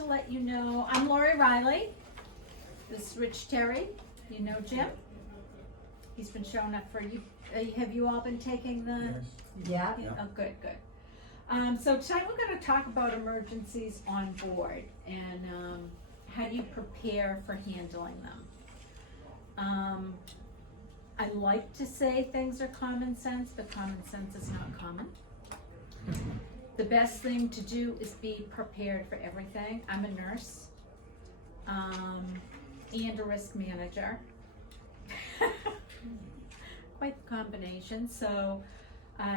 to let you know, I'm Lori Riley. This is Rich Terry. You know Jim? He's been showing up for you. Have you all been taking the? Yeah. Oh, good. So tonight we're going to talk about emergencies on board and how do you prepare for handling them. I like to say things are common sense, but common sense is not common. The best thing to do is be prepared for everything. I'm a nurse and a risk manager. Quite the combination. So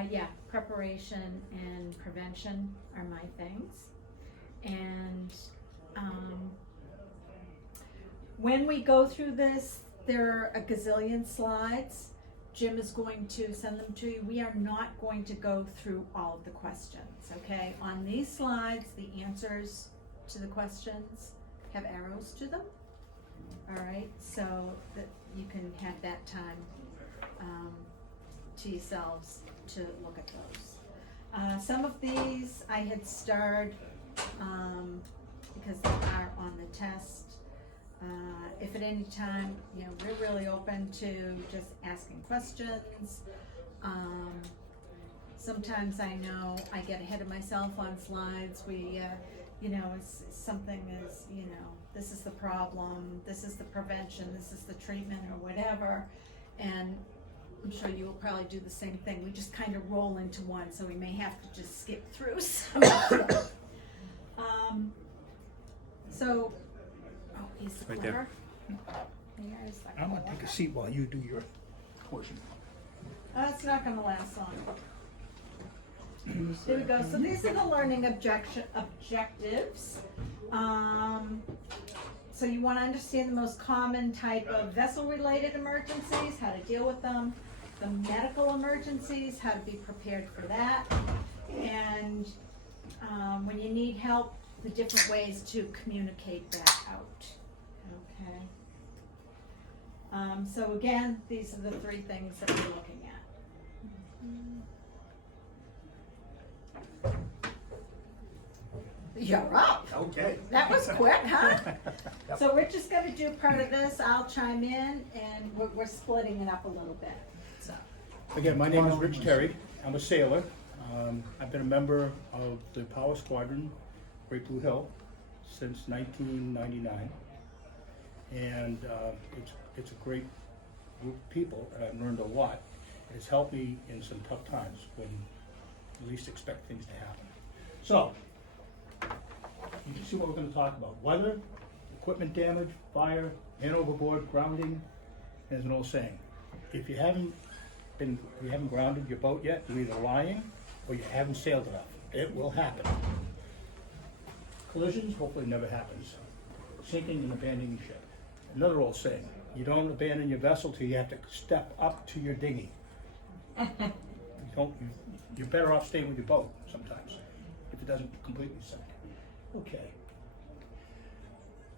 yeah, preparation and prevention are my things. And when we go through this, there are a gazillion slides. Jim is going to send them to you. We are not going to go through all of the questions, okay? On these slides, the answers to the questions have arrows to them. All right, so that you can have that time to yourselves to look at those. Some of these I had starred because they are on the test. If at any time, you know, we're really open to just asking questions. Sometimes I know I get ahead of myself on slides. You know, something is, you know, this is the problem, this is the prevention, this is the treatment or whatever. And I'm sure you will probably do the same thing. We just kind of roll into one, so we may have to just skip through some. So, oh, here's the Right clicker. there. Here's the I'm gonna clicker. take a seat while you do your portion. It's not gonna last long. There we go. So these are the learning objectives. So you want to understand the most common type of vessel-related emergencies, how to deal with them, the medical emergencies, how to be prepared for that, and when you need help, the different ways to communicate that out. Okay. So again, these are the three things that we're looking at. You're up. Okay. That was quick, huh? Yep. So we're just gonna do part of this, I'll chime in, and we're splitting it up a little bit, so. Again, my name is Rich Terry. I'm a sailor. I've been a member of the Power Squadron, Great Blue Hill, since 1999. And it's a great group of people, and I've learned a lot. It's helped me in some tough times when you least expect things to happen. So, you can see what we're going to talk about. Weather, equipment damage, fire, man overboard, grounding. There's an old saying, if you haven't grounded your boat yet, you're either lying or you haven't sailed enough. It will happen. Collisions hopefully never happens. Sinking and abandoning ship. Another old saying, you don't abandon your vessel till you have to step up to your dinghy. You're better off staying with your boat sometimes if it doesn't completely sink. Okay.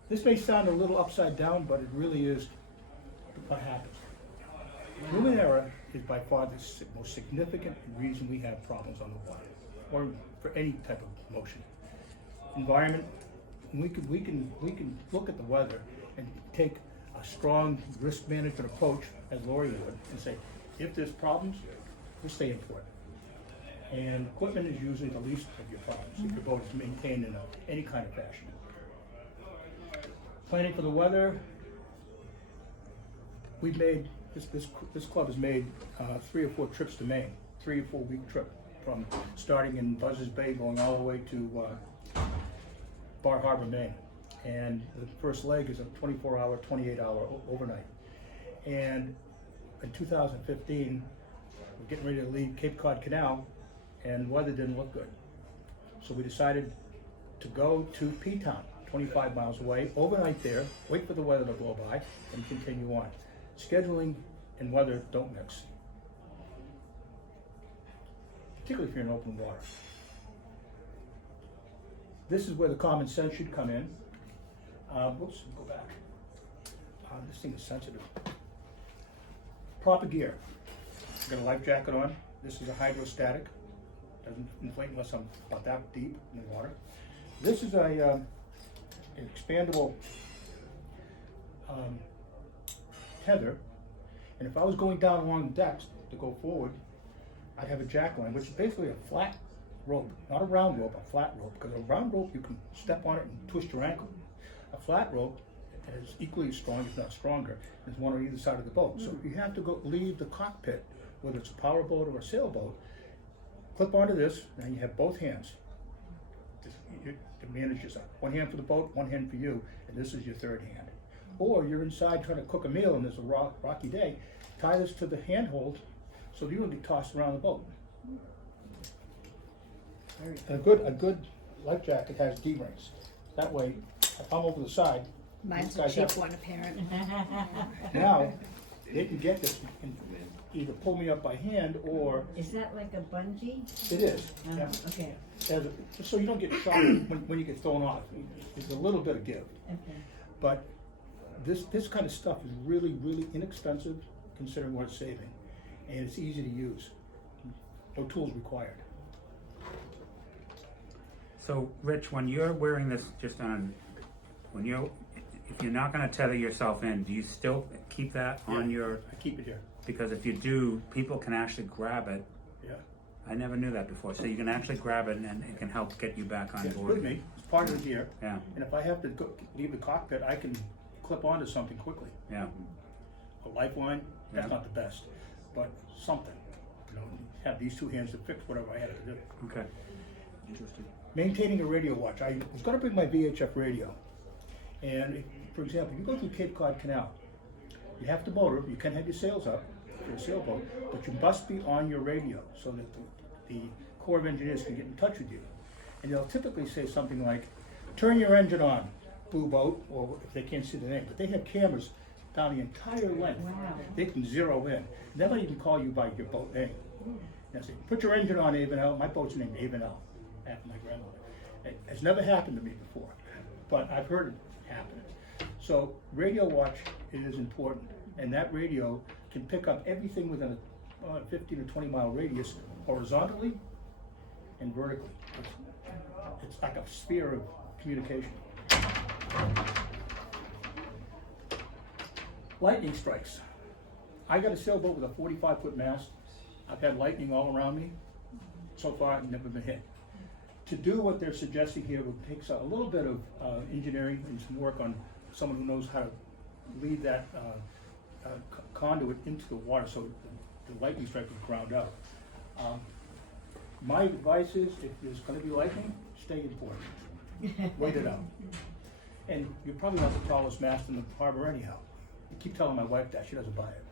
This may sound a little upside down, but it really is what happens. Human error is by far the most significant reason we have problems on the water, or for any type of motion. Environment, we can look at the weather and take a strong risk management approach, as Lori would, and say, if there's problems, we'll stay in port. And equipment is usually the least of your problems if your boat is maintained in any kind of fashion. Planning for the weather, we've made, this club has made 3 or 4 trips to Maine, 3 or 4 week trip from starting in Buzzards Bay going all the way to Bar Harbor, Maine. And the first leg is a 24-hour, 28-hour overnight. And in 2015, we're getting ready to leave Cape Cod Canal, and the weather didn't look good. So we decided to go to P-Town, 25 miles away, overnight there, wait for the weather to blow by, and continue on. Scheduling and weather don't mix, particularly if you're in open water. This is where the common sense should come in. Whoops, go back. This thing is sensitive. Proper gear. I've got a life jacket on. This is a hydrostatic. Doesn't inflate unless I'm about that deep in the water. This is a an expandable tether, and if I was going down along the decks to go forward, I'd have a jack line, which is basically a flat rope, not a round rope, a flat rope, because a round rope you can step on it and twist your ankle. A flat rope is equally as strong, if not stronger. There's one on either side of the boat. So if you have to go leave the cockpit, whether it's a power boat or a sailboat, clip onto this, and you have both hands to manage yourself. One hand for the boat, one hand for you, and this is your third hand. Or you're inside trying to cook a meal and there's a rocky day, tie this to the handhold so you don't get tossed around the boat. A good life jacket has D-rings. That way, if I'm over the side, Mine's these a guys cheap have- one, apparently. now they can get this and either pull me up by hand or Is that like a bungee? it is. Oh, Yeah. okay, Just so you don't get shot when you get thrown off. There's a little bit of give. okay. But this kind of stuff is really inexpensive considering what it's saving. And it's easy to use. No tools required. So, Rich, when you're wearing this if you're not gonna tether yourself in, do you still keep that on Yeah, your, I keep it here. because if you do, people can actually grab it. Yeah. I never knew that before, so you can actually grab it and it can help get you back on Yeah, board. with me. It's part of it here. Yeah, And if I have to leave the cockpit, I can clip onto something quickly. yeah, A lifeline, that's Yeah. not the best, but something. You know, have these two hands to fix whatever I had to do. okay. Maintaining a radio watch. I was going to bring my VHF radio. And for example, you go through Cape Cod Canal. You have to motor, you can have your sails up for a sailboat, but you must be on your radio so that the Corps of Engineers can get in touch with you. And they'll typically say something like, turn your engine on, Blue Boat, or if they can't see the name. But they have cameras down the entire length. Wow. They can zero in. They might even call you by your boat name. And say, put your engine on, Avenel. My boat's named Avenel, after my grandmother. It has never happened to me before, but I've heard it happen. So radio watch is important, and that radio can pick up everything within a 15 to 20 mile radius horizontally and vertically. It's like a sphere of communication. Lightning strikes. I got a sailboat with a 45-foot mast. I've had lightning all around me. So far, I've never been hit. To do what they're suggesting here would take a little bit of engineering and some work on someone who knows how to lead that conduit into the water so the lightning strike is ground out. My advice is, if there's going to be lightning, stay in port. Wait it out. And you're probably not the tallest mast in the harbor anyhow. I keep telling my wife that, she doesn't buy it.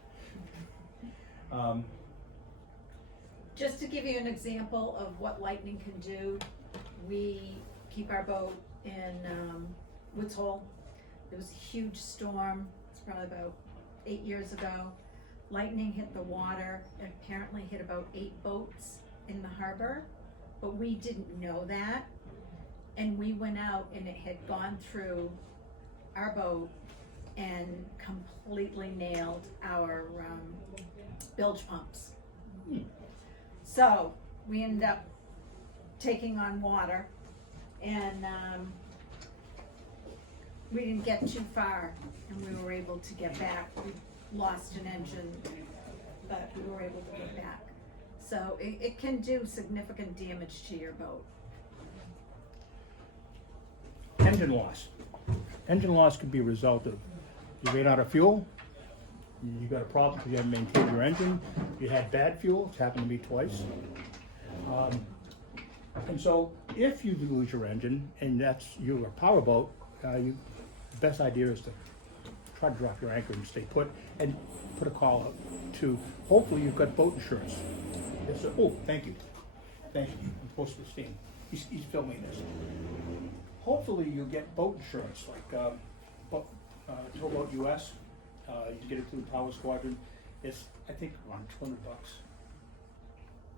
Just to give you an example of what lightning can do, we keep our boat in Woods Hole. There was a huge storm, it's probably about 8 years ago. Lightning hit the water, and apparently hit about 8 boats in the harbor, but we didn't know that. And we went out and it had gone through our boat and completely nailed our bilge pumps. So we ended up taking on water, and we didn't get too far, and we were able to get back. We lost an engine, but we were able to get back. So it can do significant damage to your boat. Engine loss. Engine loss can be a result of you ran out of fuel, you got a problem because you haven't maintained your engine, you had bad fuel, it's happened to me twice. And so if you do lose your engine and that's your powerboat, the best idea is to try to drop your anchor and stay put and put a call out to, hopefully you've got boat insurance. Yes, oh, thank you. Thank you. I'm supposed to stand. He's filming this. Hopefully you get boat insurance, like Towboat US. You can get it through the Power Squadron. It's, I think, around $200.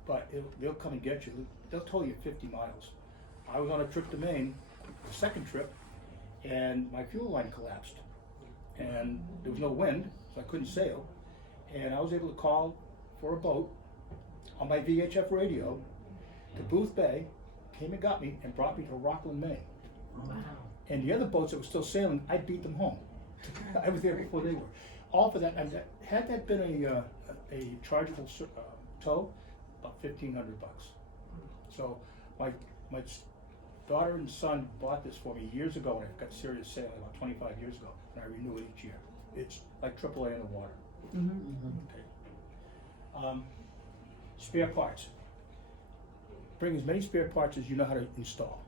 But they'll come and get you. They'll tow you 50 miles. I was on a trip to Maine, the second trip, and my fuel line collapsed. And there was no wind, so I couldn't sail. And I was able to call for a boat on my VHF radio to Booth Bay, came and got me, and brought me to Rockland, Maine. Wow. And the other boats that were still sailing, I beat them home. I was there before they were. All for that, and had that been a chargeable tow, about $1,500. So my daughter and son bought this for me years ago, and I got serious sailing about 25 years ago, and I renew it each year. It's like AAA in the water. Okay. Spare parts. Bring as many spare parts as you know how to install.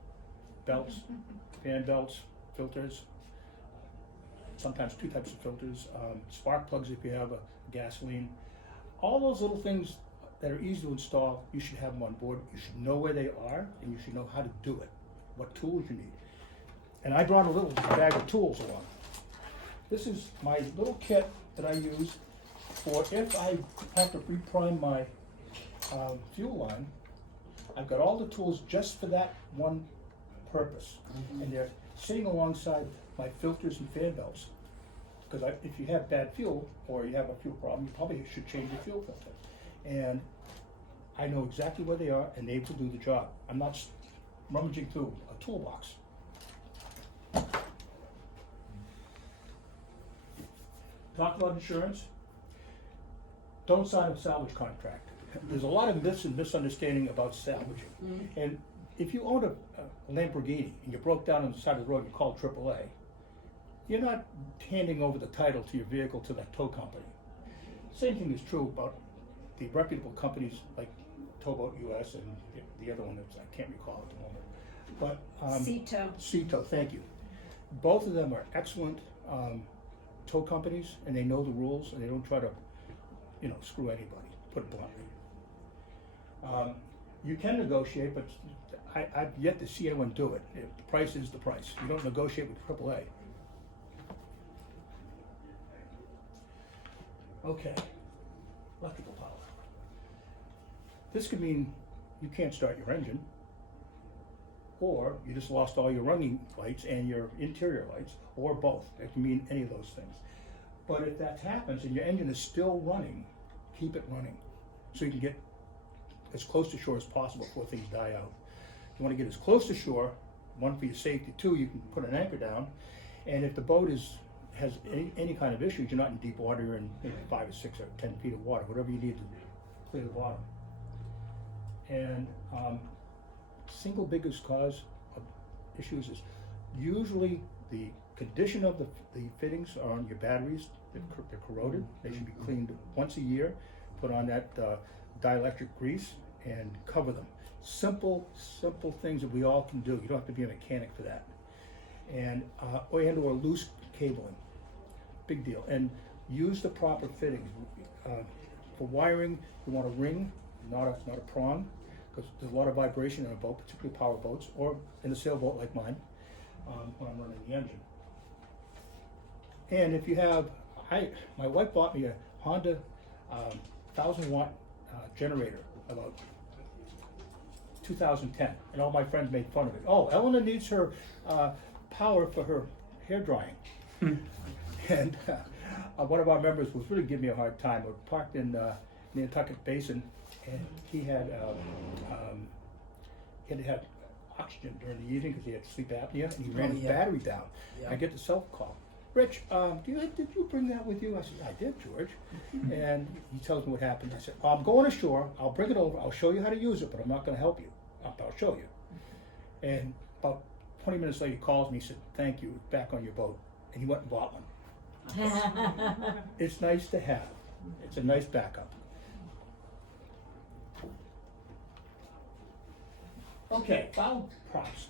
Belts, fan belts, filters, sometimes two types of filters, spark plugs if you have a gasoline. All those little things that are easy to install, you should have them on board. You should know where they are, and you should know how to do it, what tools you need. And I brought a little bag of tools along. This is my little kit that I use for if I have to reprime my fuel line. I've got all the tools just for that one purpose. And they're sitting alongside my filters and fan belts. Because if you have bad fuel or you have a fuel problem, you probably should change your fuel filter. And I know exactly where they are, and they will do the job. I'm not rummaging through a toolbox. Talk about insurance. Don't sign a salvage contract. There's a lot of myths and misunderstanding about salvaging. And if you own a Lamborghini and you broke down on the side of the road and you called AAA, you're not handing over the title to your vehicle to that tow company. Same thing is true about the reputable companies like Towboat US and the other one that I can't recall at the moment. But Ceto, thank you. Both of them are excellent tow companies, and they know the rules, and they don't try to, screw anybody, put it bluntly. You can negotiate, but I've yet to see anyone do it. The price is the price. You don't negotiate with AAA. Okay, electrical power. This could mean you can't start your engine, or you just lost all your running lights and your interior lights, or both. It can mean any of those things. But if that happens and your engine is still running, keep it running so you can get as close to shore as possible before things die out. You want to get as close to shore, one, for your safety, two, you can put an anchor down, and if the boat has any kind of issues, you're not in deep water in 5 or 6 or 10 feet of water, whatever you need to clear the bottom. And single biggest cause of issues is usually the condition of the fittings on your batteries. They're corroded. They should be cleaned once a year. Put on that dielectric grease and cover them. Simple things that we all can do. You don't have to be a mechanic for that. And or loose cabling, big deal. And use the proper fittings. For wiring, you want a ring, not a prong, because there's a lot of vibration in a boat, particularly power boats, or in a sailboat like mine, when I'm running the engine. And if you have, my wife bought me a Honda 1,000-watt generator about 2010, and all my friends made fun of it. Oh, Eleanor needs her power for her hair drying. And one of our members was really giving me a hard time. We were parked in Nantucket Basin, and he had had oxygen during the evening because he had sleep apnea, and he ran his battery down. I get the cell call. Rich, did you bring that with you? I said, I did, George. And he tells me what happened. I said, I'm going ashore. I'll bring it over. I'll show you how to use it, but I'm not going to help you. I'll show you. And about 20 minutes later, he calls me. He said, thank you. It's back on your boat. And he went and bought one. It's nice to have. It's a nice backup. Okay, valve props.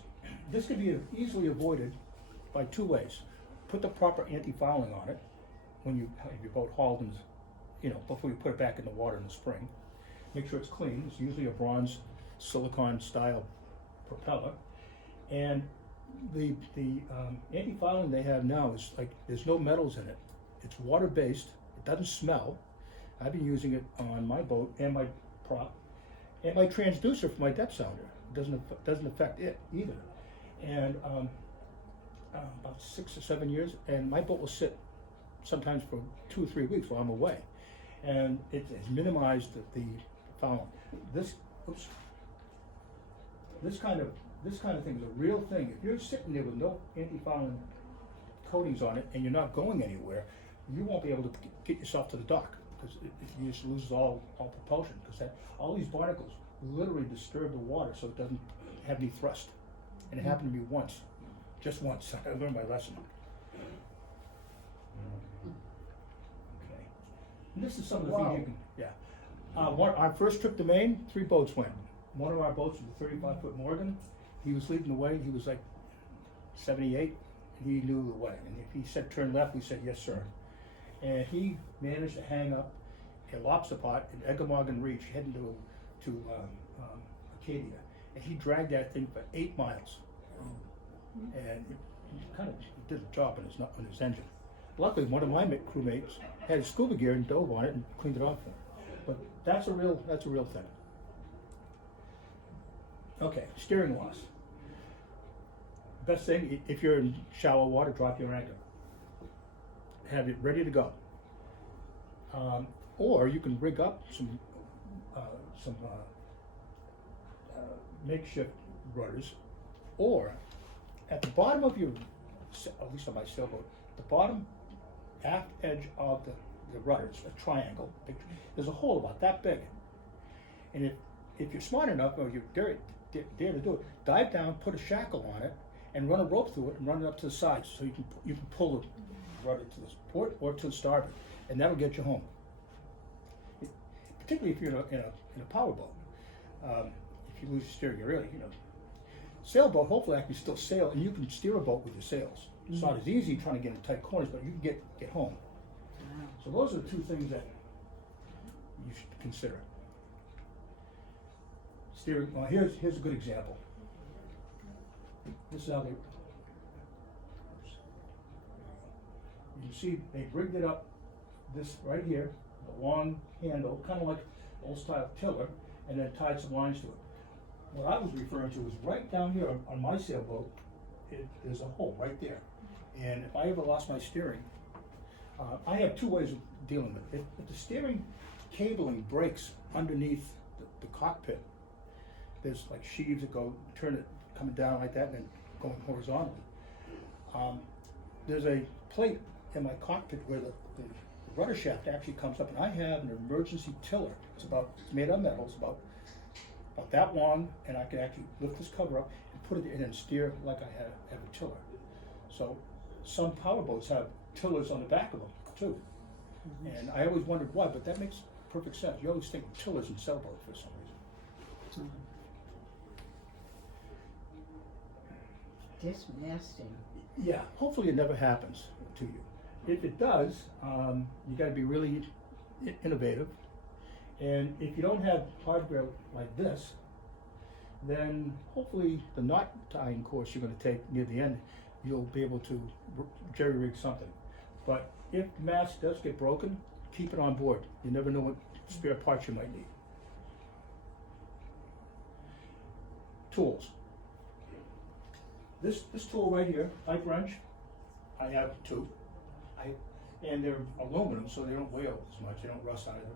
This could be easily avoided by 2 ways. Put the proper anti-fouling on it when you have your boat hauled and, before you put it back in the water in the spring. Make sure it's clean. It's usually a bronze silicone style propeller. And the anti-fouling they have now is like, there's no metals in it. It's water-based. It doesn't smell. I've been using it on my boat and my prop and my transducer for my depth sounder. It doesn't affect it either. And about 6 or 7 years, and my boat will sit sometimes for 2 or 3 weeks while I'm away, and it has minimized the fouling. this kind of thing is a real thing. If you're sitting there with no anti-fouling coatings on it and you're not going anywhere, you won't be able to get yourself to the dock, because you just lose all propulsion, because all these barnacles literally disturb the water so it doesn't have any thrust. And it happened to me once, just once. I learned my lesson. Okay. And this is some of the things you can, our first trip to Maine, 3 boats went. One of our boats was a 35-foot Morgan. He was leading the way. He was like 78, and he knew the way. And if he said turn left, we said yes, sir. And he managed to hang up a lobster pot in Eggemogan Reach, heading to Acadia. And he dragged that thing for 8 miles. And he kind of did a job on his engine. Luckily, one of my crewmates had his scuba gear and dove on it and cleaned it off for him. But that's a real thing. Okay, steering loss. Best thing, if you're in shallow water, drop your anchor. Have it ready to go. Or you can rig up some makeshift rudders, or at the bottom of your, at least on my sailboat, the bottom aft edge of the rudders, a triangle, there's a hole about that big. And if you're smart enough, or you dare to do it, dive down, put a shackle on it, and run a rope through it and run it up to the sides, so you can pull the rudder to the port or to the starboard, and that'll get you home. Particularly if you're in a power boat. If you lose your steering, you're really, sailboat, hopefully I can still sail, and you can steer a boat with your sails. It's not as easy trying to get in tight corners, but you can get home. Wow. So those are the 2 things that you should consider. Steering, well, here's a good example. This is how you can see they rigged it up, this right here, the long handle, kind of like old style tiller, and then tied some lines to it. What I was referring to is right down here on my sailboat, there's a hole right there. And if I ever lost my steering, I have 2 ways of dealing with it. If the steering cabling breaks underneath the cockpit, there's like sheaves that turn it coming down like that and then going horizontally. There's a plate in my cockpit where the rudder shaft actually comes up, and I have an emergency tiller. It's made of metal. It's about that long, and I can actually lift this cover up and put it in and steer like I have a tiller. So some power boats have tillers on the back of them too. And I always wondered why, but that makes perfect sense. You always think of tillers in sailboats for some reason. Dismasting. Yeah, hopefully it never happens to you. If it does, you got to be really innovative. And if you don't have hardware like this, then hopefully the knot tying course you're going to take near the end, you'll be able to jerry rig something. But if the mast does get broken, keep it on board. You never know what spare parts you might need. Tools. This tool right here, pipe wrench, I have 2. And they're aluminum, so they don't weigh out as much. They don't rust either,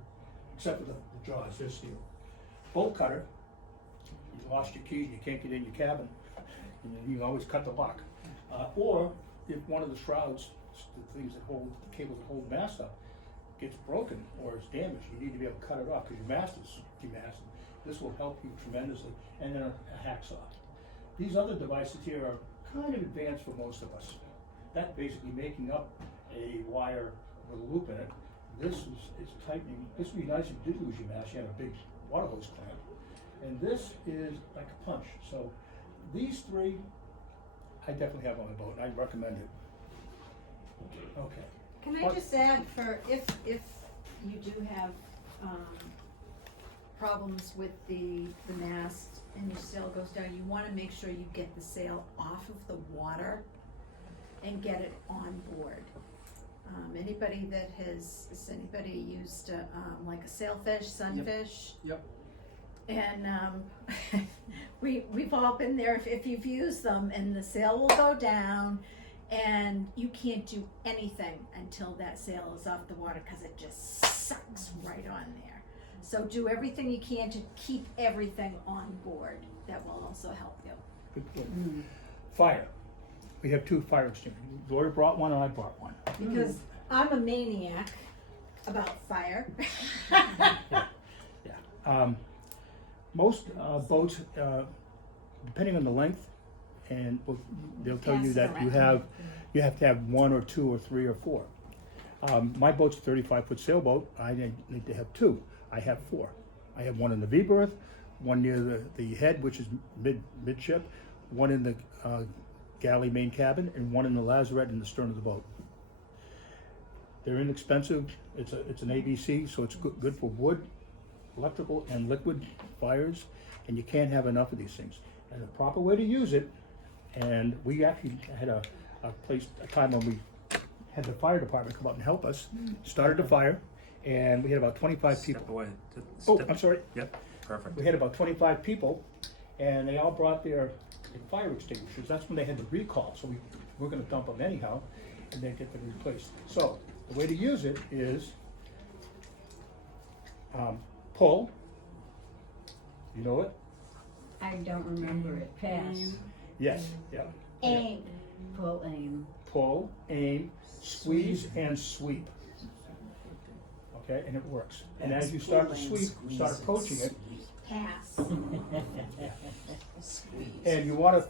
except for the jaws. They're steel. Bolt cutter. You lost your keys and you can't get in your cabin, you can always cut the lock. Or if one of the shrouds, the things that hold the cables that hold the mast up, gets broken or is damaged, you need to be able to cut it off because your mast is demasted. This will help you tremendously. And then a hacksaw. These other devices here are kind of advanced for most of us. That's basically making up a wire with a loop in it. This is tightening. This would be nice if you did lose your mast. You had a big water hose clamp. And this is like a punch. So these 3, I definitely have on the boat, and I recommend it. Okay. Can I just add, for if you do have problems with the mast and your sail goes down, you want to make sure you get the sail off of the water and get it on board. Anybody that has used like a sailfish, sunfish? Yep. And we've all been there. If you've used them, and the sail will go down, and you can't do anything until that sail is off the water because it just sucks right on there. So do everything you can to keep everything on board. That will also help you. Good point. Fire. We have 2 fire extinguishers. Gloria brought one and I brought one. Because I'm a maniac about fire. Most boats, depending on the length, and they'll tell you that you have to have 1 or 2 or 3 or 4. My boat's a 35-foot sailboat. I need to have 2. I have 4. I have one in the V berth, one near the head, which is midship, one in the galley main cabin, and one in the lazarette in the stern of the boat. They're inexpensive. It's an ABC, so it's good for wood, electrical, and liquid fires, and you can't have enough of these things. And the proper way to use it, and we actually had a time when we had the fire department come up and help us, started the fire, and we had about 25 people. Step away. Oh, I'm sorry. Yep, perfect. We had about 25 people, and they all brought their fire extinguishers. That's when they had the recall, so we're gonna dump them anyhow, and then get them replaced. So, the way to use it is pull. You know it? I don't remember it. Pass. Yes, yeah. Aim. Pull, aim. Pull, aim, squeeze, and sweep. Okay, and it works. And as you start to sweep, you start approaching it, Pass. and you want to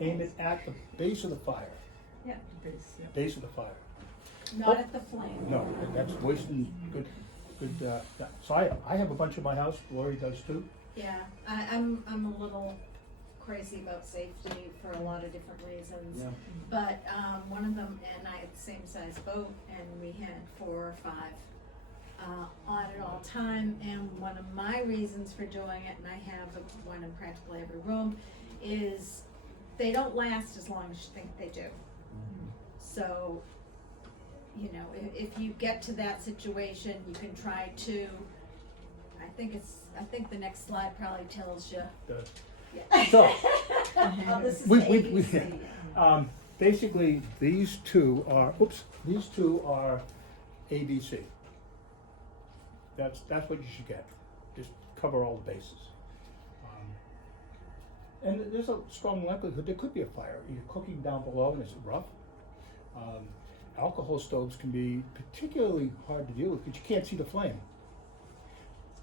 aim it at the base of the fire. Yeah. Base of the fire. Not at the flame. No, that's wasting good. Yeah. So I have a bunch in my house. Lori does too. Yeah, I'm a little crazy about safety for a lot of different reasons. Yeah. But one of them, and I had the same size boat, and we had 4 or 5 on at all time. And one of my reasons for doing it, and I have one in practically every room, is they don't last as long as you think they do. So, you know, if you get to that situation, you can try to. I think the next slide probably tells you. Yeah. So Oh, this is we the ABC. basically these two are ABC. That's what you should get. Just cover all the bases. And there's a strong likelihood there could be a fire. You're cooking down below and it's rough. Alcohol stoves can be particularly hard to deal with because you can't see the flame.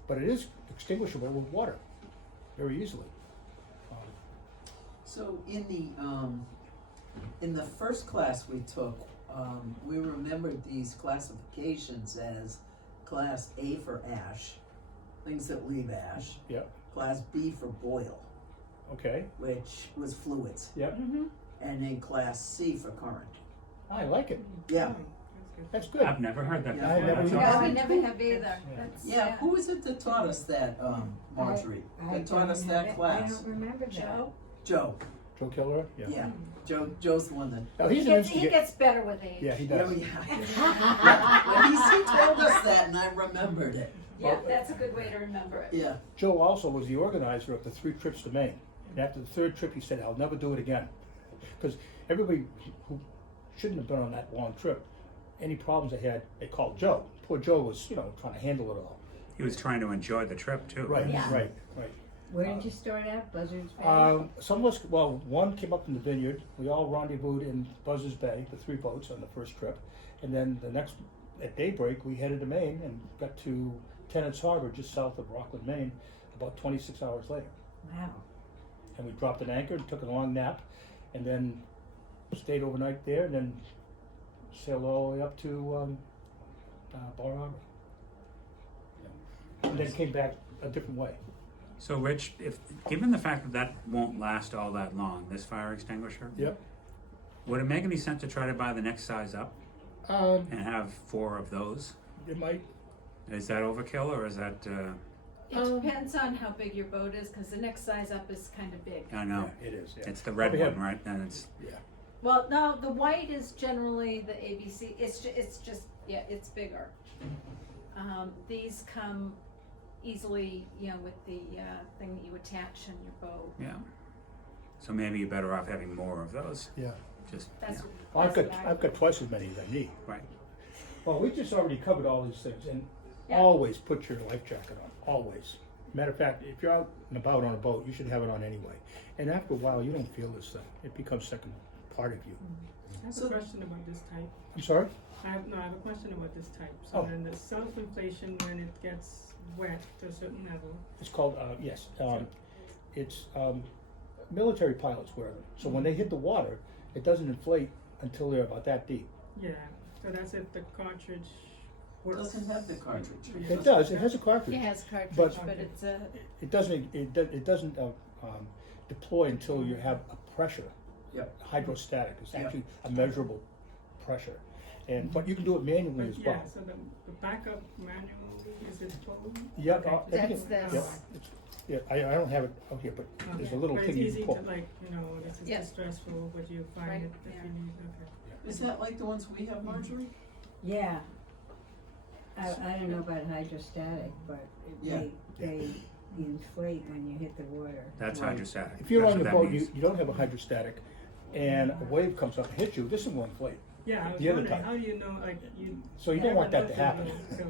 But it is extinguishable with water very easily. So in the first class we took, we remembered these classifications as Class A for ash, things that leave ash. Yeah. Class B for boil, Okay. which was fluids, Yeah. and then Class C for current. I like it. Yeah, That's good. I've never heard that Yeah, before. I've never That's heard Yeah, awesome. we never have either. Yeah. That's, yeah. Who was it that taught us that, Marjorie? That taught us that I class. don't remember that. Joe? Joe. Joe Keller? Yeah. Joe's the one that. Oh, He he's an gets instigator. better with age. Yeah, he Yeah, does. yeah. He told us that, and I remembered it. Yeah, that's a good way to remember it. Yeah. Joe also was the organizer of the 3 trips to Maine. And after the 3rd trip, he said, I'll never do it again. Because everybody who shouldn't have been on that long trip, any problems they had, they called Joe. Poor Joe was, trying to handle it all. He was trying to enjoy the trip too. Right, Yeah. right. Where did you start out? Buzzards Bay? Some of us, one came up in the vineyard. We all rendezvoused in Buzzards Bay, the 3 boats on the first trip. And then the next, at daybreak, we headed to Maine and got to Tennant's Harbor, just south of Rockland, Maine, about 26 hours later. Wow. And we dropped an anchor and took a long nap, and then stayed overnight there, and then sailed all the way up to Bar Harbor. Yeah. And then came back a different way. So Rich, given the fact that won't last all that long, this fire extinguisher, Yep. would it make any sense to try to buy the next size up and have 4 of those? It might. Is that overkill or is that, It depends on how big your boat is, because the next size up is kind of big. I know, Yeah, it is. Yeah. it's the red Probably one, have- right? And it's, Yeah. Well, no, the white is generally the ABC. It's just yeah, it's bigger. These come easily, with the thing that you attach on your boat. yeah. So maybe you're better off having more of those, Yeah. just, That's. yeah, Well, that's what I I've got twice as many as I need. right. Well, we just already covered all these things, and Yeah. always put your life jacket on, always. Matter of fact, if you're out and about on a boat, you should have it on anyway. And after a while, you don't feel this thing. It becomes second part of you. I have So- a question about this type. I'm sorry? I have a question about this type. So Oh. then the self-inflation, when it gets wet to a certain level, It's called, yes, it's, military pilots wear them. So when they hit the water, it doesn't inflate until they're about that deep. yeah, so that's if the cartridge It works. doesn't have the cartridge. It does, it has a cartridge. It has cartridge, But- but it's a, It doesn't deploy until you have a pressure. Yep. Hydrostatic, it's Yep. actually a measurable pressure. And, but you can do it manually as But well. yeah, so the backup manual, is it closed? Yep, Okay. That's this. Yep, it's- yeah, I don't have it out here, but there's a Okay. little But thing it's you easy can pull. to like, this is Yeah. distressful, but you find Right, it if yeah. you need, okay. Is that like the ones we have, Marjorie? Yeah. I don't know about hydrostatic, but Yeah. they inflate when you hit the water. That's Right. hydrostatic. If you're That's on what your that boat, means. you don't have a hydrostatic, and a wave comes up and hits you, this one will inflate. Yeah, I was The other wondering, type. how do you know, like, you. So you don't never want that know to till happen. you- So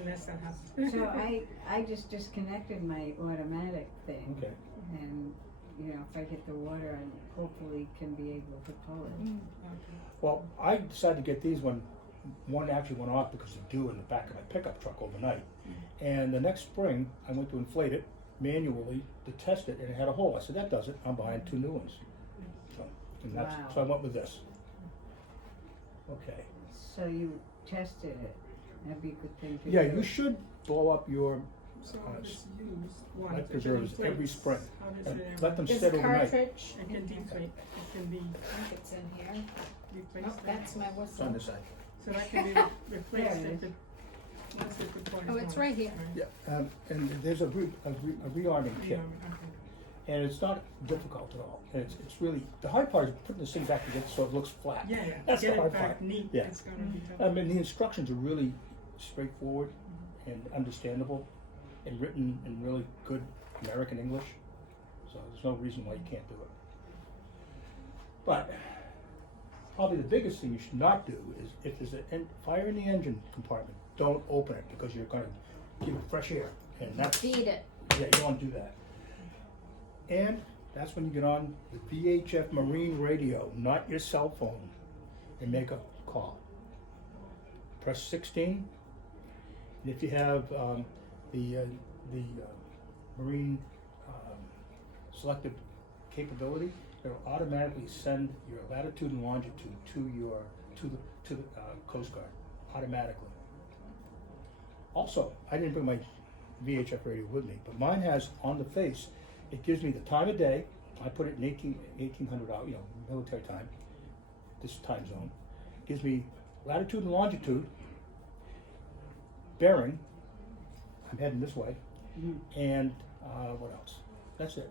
unless that happens. So I just disconnected my automatic thing. Okay. And, if I hit the water, I hopefully can be able to pull it. Okay. Well, I decided to get these when one actually went off because of dew in the back of my pickup truck overnight. And the next spring, I went to inflate it manually to test it, and it had a hole. I said, that does it, I'm buying 2 new ones. Wow. So I went with this. Okay. So you tested it. That'd be a good thing to do. Yeah, you should blow up your So Uh, it's used once. life it preservers inflates. every spring. How does and it, let them this sit overnight. cartridge, it can deflate, it can be I think it's in here. replaced. Oh, that's my It's on whistle. this side. So that can be replaced There it if it, once it deploys. Oh, it's right here. Yeah, and there's a rearming Yeah, kit, okay. and it's not difficult at all. And it's really, the hard part is putting this thing back together so it looks flat. Yeah, That's get the hard it back part. neat, Yeah. it's gonna be tough. I mean, the instructions are really straightforward and understandable and written in really good American English. So there's no reason why you can't do it. But probably the biggest thing you should not do is if there's a fire in the engine compartment, don't open it because you're gonna give it fresh air. And that's, Feed it. yeah, you don't wanna do that. And that's when you get on the VHF Marine radio, not your cell phone, and make a call. Press 16. And if you have the Marine selective capability, it'll automatically send your latitude and longitude to the Coast Guard automatically. Also, I didn't bring my VHF radio with me, but mine has on the face. It gives me the time of day. I put it in 1800 hour, military time. This time zone gives me latitude and longitude, bearing. I'm heading this way, and what else? That's it.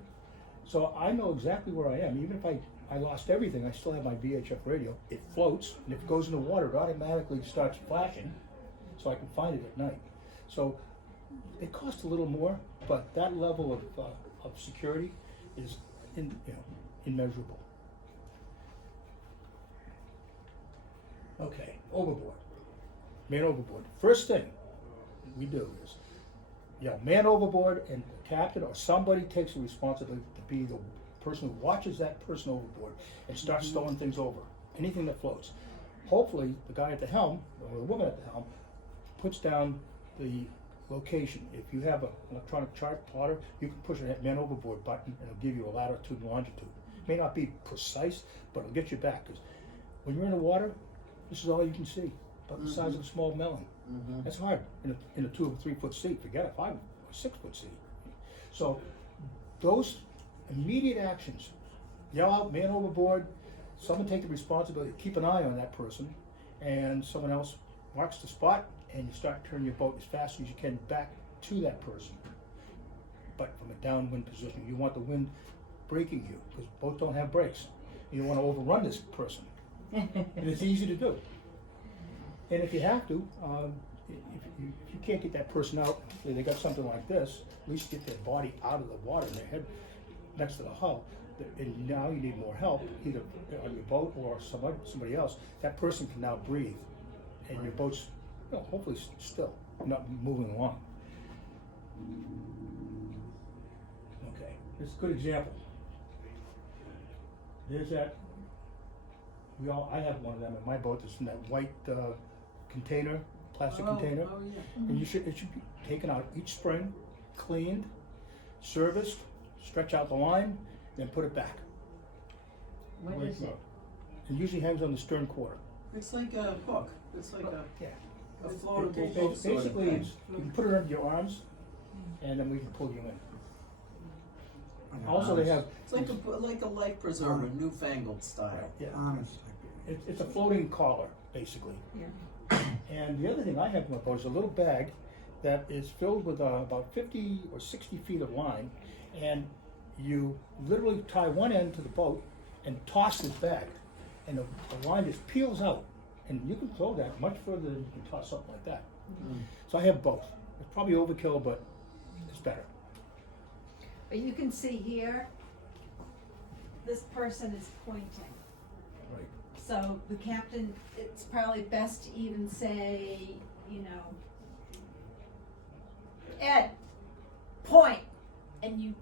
So I know exactly where I am. Even if I lost everything, I still have my VHF radio. It floats, and if it goes in the water, it automatically starts flashing, so I can find it at night. So they cost a little more, but that level of security is immeasurable. Okay, overboard. Man overboard. First thing we do is, man overboard, and the captain or somebody takes the responsibility to be the person who watches that person overboard and starts throwing things over, anything that floats. Hopefully, the guy at the helm, or the woman at the helm, puts down the location. If you have an electronic chart plotter, you can push a man overboard button and it'll give you a latitude and longitude. It may not be precise, but it'll get you back. Because when you're in the water, this is all you can see, about the size of a small melon. That's hard in a 2 or 3 foot sea. Forget a 5 or 6 foot sea. So those immediate actions, yell out, man overboard, someone take the responsibility, keep an eye on that person, and someone else marks the spot, and you start turning your boat as fast as you can back to that person. But from a downwind position, you want the wind braking you, because boats don't have brakes. You don't want to overrun this person. And it's easy to do. And if you have to, if you can't get that person out, say they got something like this, at least get their body out of the water and their head next to the hull. And now you need more help, either on your boat or somebody else. That person can now breathe, and your boat's hopefully still. not moving along. Okay, this is a good example. There's that, I have one of them in my boat, that's in that white, container, plastic container. Oh, yeah. And it should be taken out each spring, cleaned, serviced, stretch out the line, then put it back. What Where is it? It usually hangs on the stern quarter. It's like a hook, it's like Yeah. a floatable Ba- hook sort of Basically, thing. it's, you can put it under your arms, and then we can pull you in. Also, they have, It's like a life preserver, newfangled style. yeah, Honest. it's a floating collar, basically. Yeah. And the other thing I have in my boat is a little bag that is filled with about 50 or 60 feet of line, and you literally tie one end to the boat and toss this bag, and the line just peels out, and you can throw that much further than you can toss something like that. So I have both. It's probably overkill, but it's better. But you can see here, this person is pointing. Right. So the captain, it's probably best to even say, you know, Ed, point, and you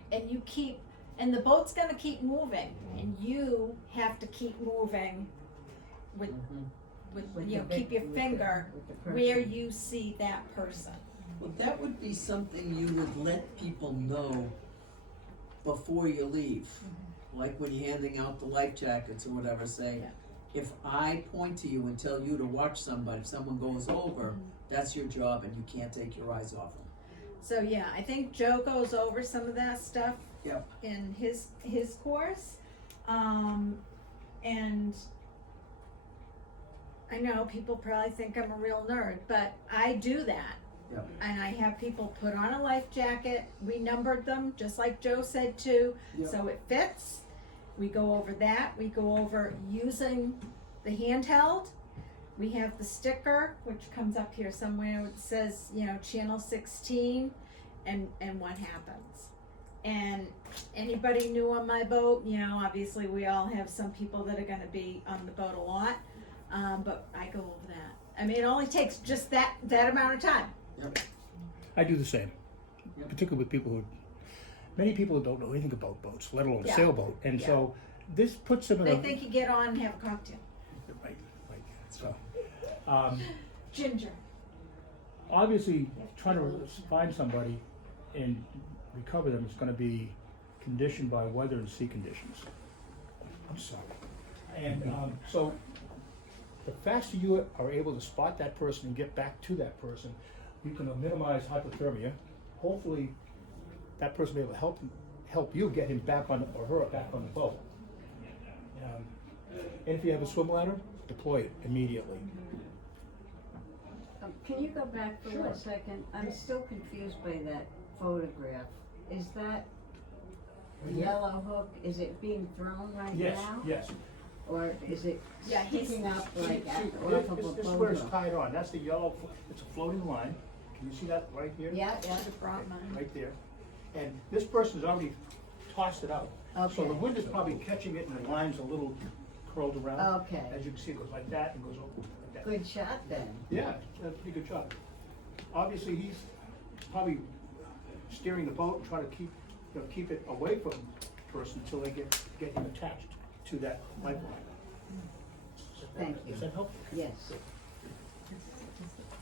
keep, and the boat's gonna keep moving, and you have to keep moving with, With you know, the keep your with the- finger with the person. where you see that person. Well, that would be something you would let people know before you leave. Like when you're handing out the life jackets or whatever, say, Yeah. if I point to you and tell you to watch somebody, if someone goes over, that's your job and you can't take your eyes off them. So yeah, I think Joe goes over some of that stuff Yep. in his course. And I know people probably think I'm a real nerd, but I do that. Yep. And I have people put on a life jacket. We numbered them, just like Joe said too, Yep. so it fits. We go over that. We go over using the handheld. We have the sticker, which comes up here somewhere. It says, you know, channel 16, and what happens. And anybody new on my boat, you know, obviously we all have some people that are going to be on the boat a lot, but I go over that. I mean, it only takes just that amount of time. Yep. I do the same, Yep. particularly with people many people don't know anything about boats, let alone a Yeah. sailboat, and Yeah. so this puts them in They a think you get on and have a cocktail. right. So, Ginger. obviously, trying to find somebody and recover them is going to be conditioned by weather and sea conditions. I'm sorry. And so, the faster you are able to spot that person and get back to that person, you can minimize hypothermia. Hopefully, that person will be able to help you get him back on, or her back on the boat. And if you have a swim ladder, deploy it immediately. Can you go back for Sure. 1 second? I'm still confused by that photograph. Is that the Mhm. yellow hook, is it being thrown right Yes, now? yes. Or is it Yeah, he's- sticking up like See, off of a this is where it's photo? tied on. That's the yellow, it's a floating line. Can you see that right here? Yeah, yeah, Should've brought mine. Right there. And this person's already tossed it out. So the Okay. wind is probably catching it and the line's a little curled around. Okay. As you can see, it goes like that and goes over like that. good shot then. Yeah, that's a pretty good job. Obviously, he's probably steering the boat and trying to keep it away from the person until they get him attached to that lifeline. Thank you. Does that help? Yes.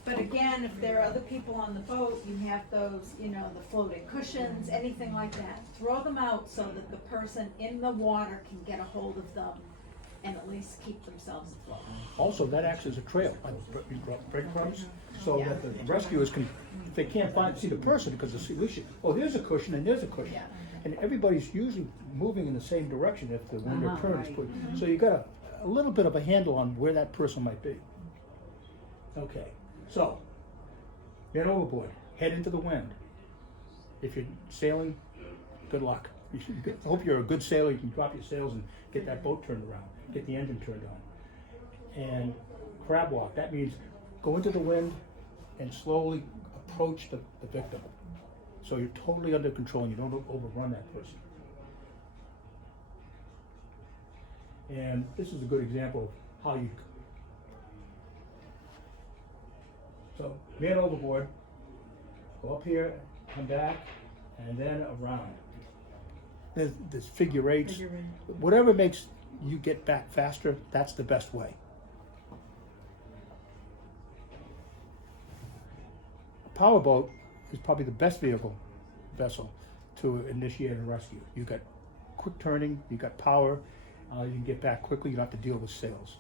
But again, if there are other people on the boat, you have those, you know, the floating cushions, anything like that. Throw them out so that the person in the water can get a hold of them and at least keep themselves afloat. Also, that acts as a trail, you drop breadcrumbs, so that the rescuers can, if they can't see the person, because the illusion, oh, there's a cushion and there's a cushion. Yeah. And everybody's usually moving in the same direction if the wind or Uh-huh, current is right. put, so you got a little bit of a handle on where that person might be. Okay, so, get overboard, head into the wind. If you're sailing, good luck. I hope you're a good sailor, you can drop your sails and get that boat turned around, get the engine turned on. And crab walk, that means go into the wind and slowly approach the victim. So you're totally under control and you don't overrun that person. And this is a good example of how you, so man overboard, go up here, come back, and then around. There's figure eights. Figure eight. Whatever makes you get back faster, that's the best way. A powerboat is probably the best vessel to initiate a rescue. You got quick turning, you got power, you can get back quickly, you don't have to deal with sails.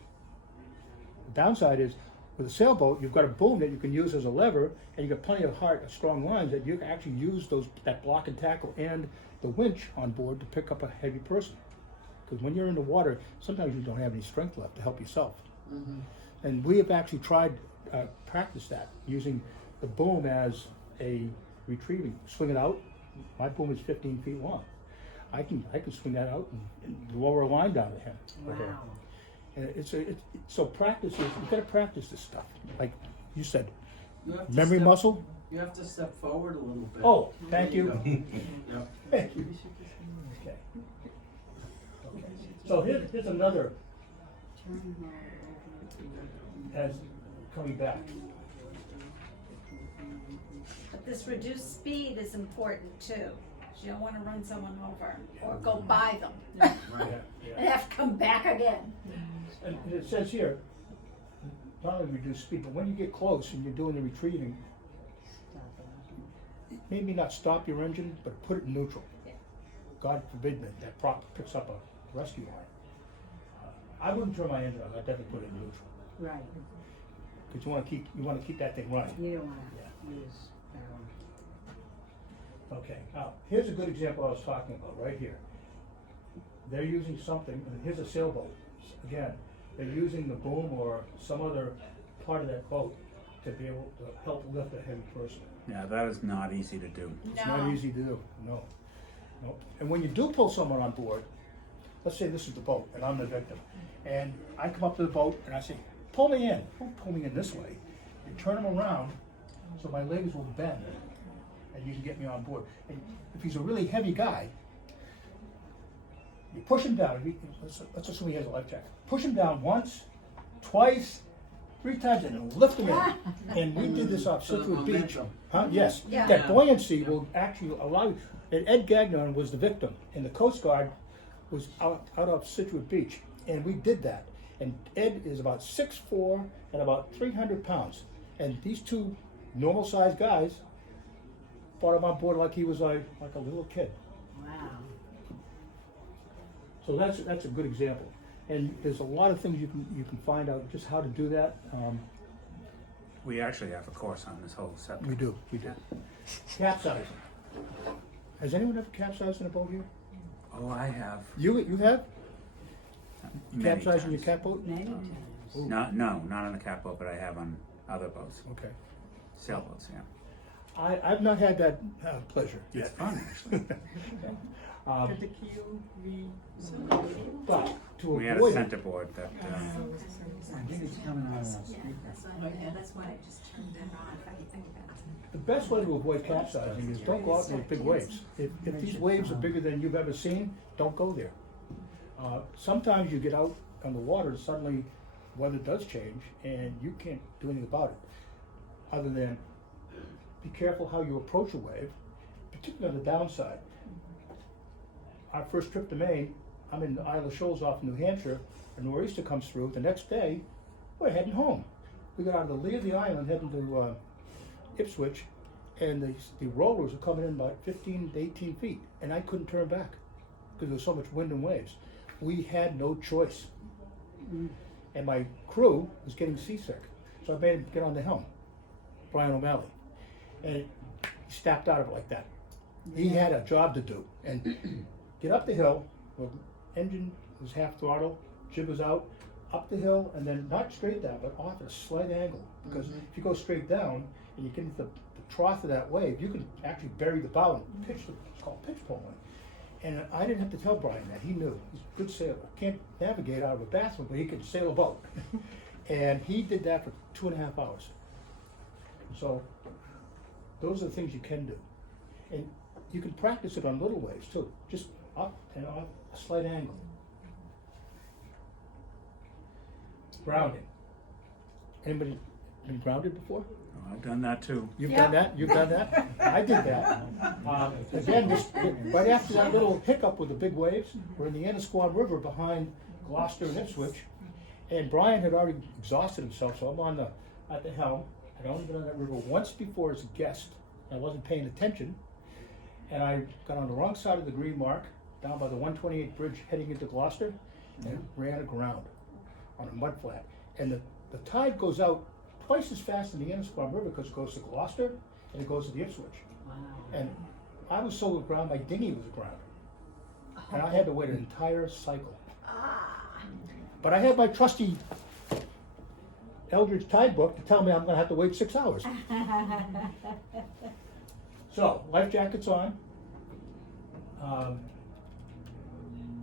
The downside is, with a sailboat, you've got a boom that you can use as a lever, and you've got plenty of strong lines that you can actually use that block and tackle and the winch on board to pick up a heavy person. Because when you're in the water, sometimes you don't have any strength left to help yourself. Mm-hmm. And we have actually tried, practice that, using the boom as a retrieving, swing it out. My boom is 15 feet long. I can swing that out and lower a line down to him. or her. Wow. And so practice is, you've got to practice this stuff. Like you said, You have to memory step- muscle. You have to step forward a little bit. Oh, thank There you. Yep. Thank you. Okay. Okay. So here's another as coming back. But this reduced speed is important too. You don't wanna run someone over or go by them Yeah, and yeah. have to come back again. And it says here, not only reduce speed, but when you get close and you're doing the retrieving, maybe not stop your engine, but put it in neutral. God forbid that prop picks up a rescue line. I wouldn't turn my engine on. I'd definitely put it in neutral Right, because you want to keep that thing running. you don't wanna Yeah. use, Okay. Now here's a good example I was talking about right here. They're using something. And here's a sailboat. Again, they're using the boom or some other part of that boat to be able to help lift a heavy person. Yeah, that is not easy to do. It's not easy to do, no. And when you do pull someone on board, let's say this is the boat and I'm the victim, and I come up to the boat and I say, pull me in. Don't pull me in this way. You turn him around so my legs will bend and you can get me on board. And if he's a really heavy guy, you push him down. Let's assume he has a life jacket. Push him down once, twice, 3 times, and then lift him in. And we did this off So Situate Beach. momentum. Huh? Yes. Yeah. That buoyancy will actually allow you. And Ed Gagnon was the victim, and the Coast Guard was out of Situate Beach, and we did that. And Ed is about 6'4" and about 300 pounds. And these two normal-sized guys brought him on board like he was like a little kid. wow. So that's a good example. And there's a lot of things you can find out just how to do that. We actually have a course on this whole subject. We do. Capsizing. Has anyone ever capsized in a boat here? Oh, I have. You have? Many Capsizing your times. cat boat? Many times. Ooh. No, not on a cat boat, but I have on other boats, Okay. sailboats. Yeah, I've not had that pleasure it's yet. fun actually. At the keel, we. But to We had a avoid it, centerboard that. It's coming on us. That's why I just turned that on. the best way to avoid capsizing is don't go out in those big waves. If these waves are bigger than you've ever seen, don't go there. Sometimes you get out on the water and suddenly weather does change and you can't do anything about it. Other than be careful how you approach a wave, particularly on the downside. Our first trip to Maine, I'm in Isle of Shoals off New Hampshire, a nor'easter comes through. The next day, we're heading home. We got out of the lee of the island heading to Ipswich, and the rollers were coming in about 15 to 18 feet, and I couldn't turn back because there was so much wind and waves. We had no choice. And my crew was getting seasick, so I made him get on the helm, Brian O'Malley, and he snapped out of it like that. He had a job to do, and get up the hill, the engine was half throttle, jib was out, up the hill, and then not straight down, but off at a slight angle. Because if you go straight down and you get into the trough of that wave, you can actually bury the bow and pitch it's called pitch poling. And I didn't have to tell Brian that, he knew. He's a good sailor. Can't navigate out of a bathroom, but he can sail a boat. And he did that for 2.5 hours. So those are the things you can do. And you can practice it on little waves too, just up and off a slight angle. Grounding. Anybody been grounded before? Oh, I've done that too. You've Yeah. done that? You've done that? I did that. Again, right after that little hiccup with the big waves, we're in the Annisquam River behind Gloucester and Ipswich. And Brian had already exhausted himself, so I'm at the helm. I'd only been on that river once before as a guest. I wasn't paying attention. And I got on the wrong side of the green mark, down by the 128 bridge heading into Gloucester, and ran aground on a mud flat. And the tide goes out twice as fast in the Annisquam River because it goes to Gloucester and it goes to the Ipswich. Wow. And I was so aground, my dinghy was aground. And I had to wait an entire cycle. But I had my trusty Eldridge Tide book to tell me I'm gonna have to wait 6 hours. So, life jackets on.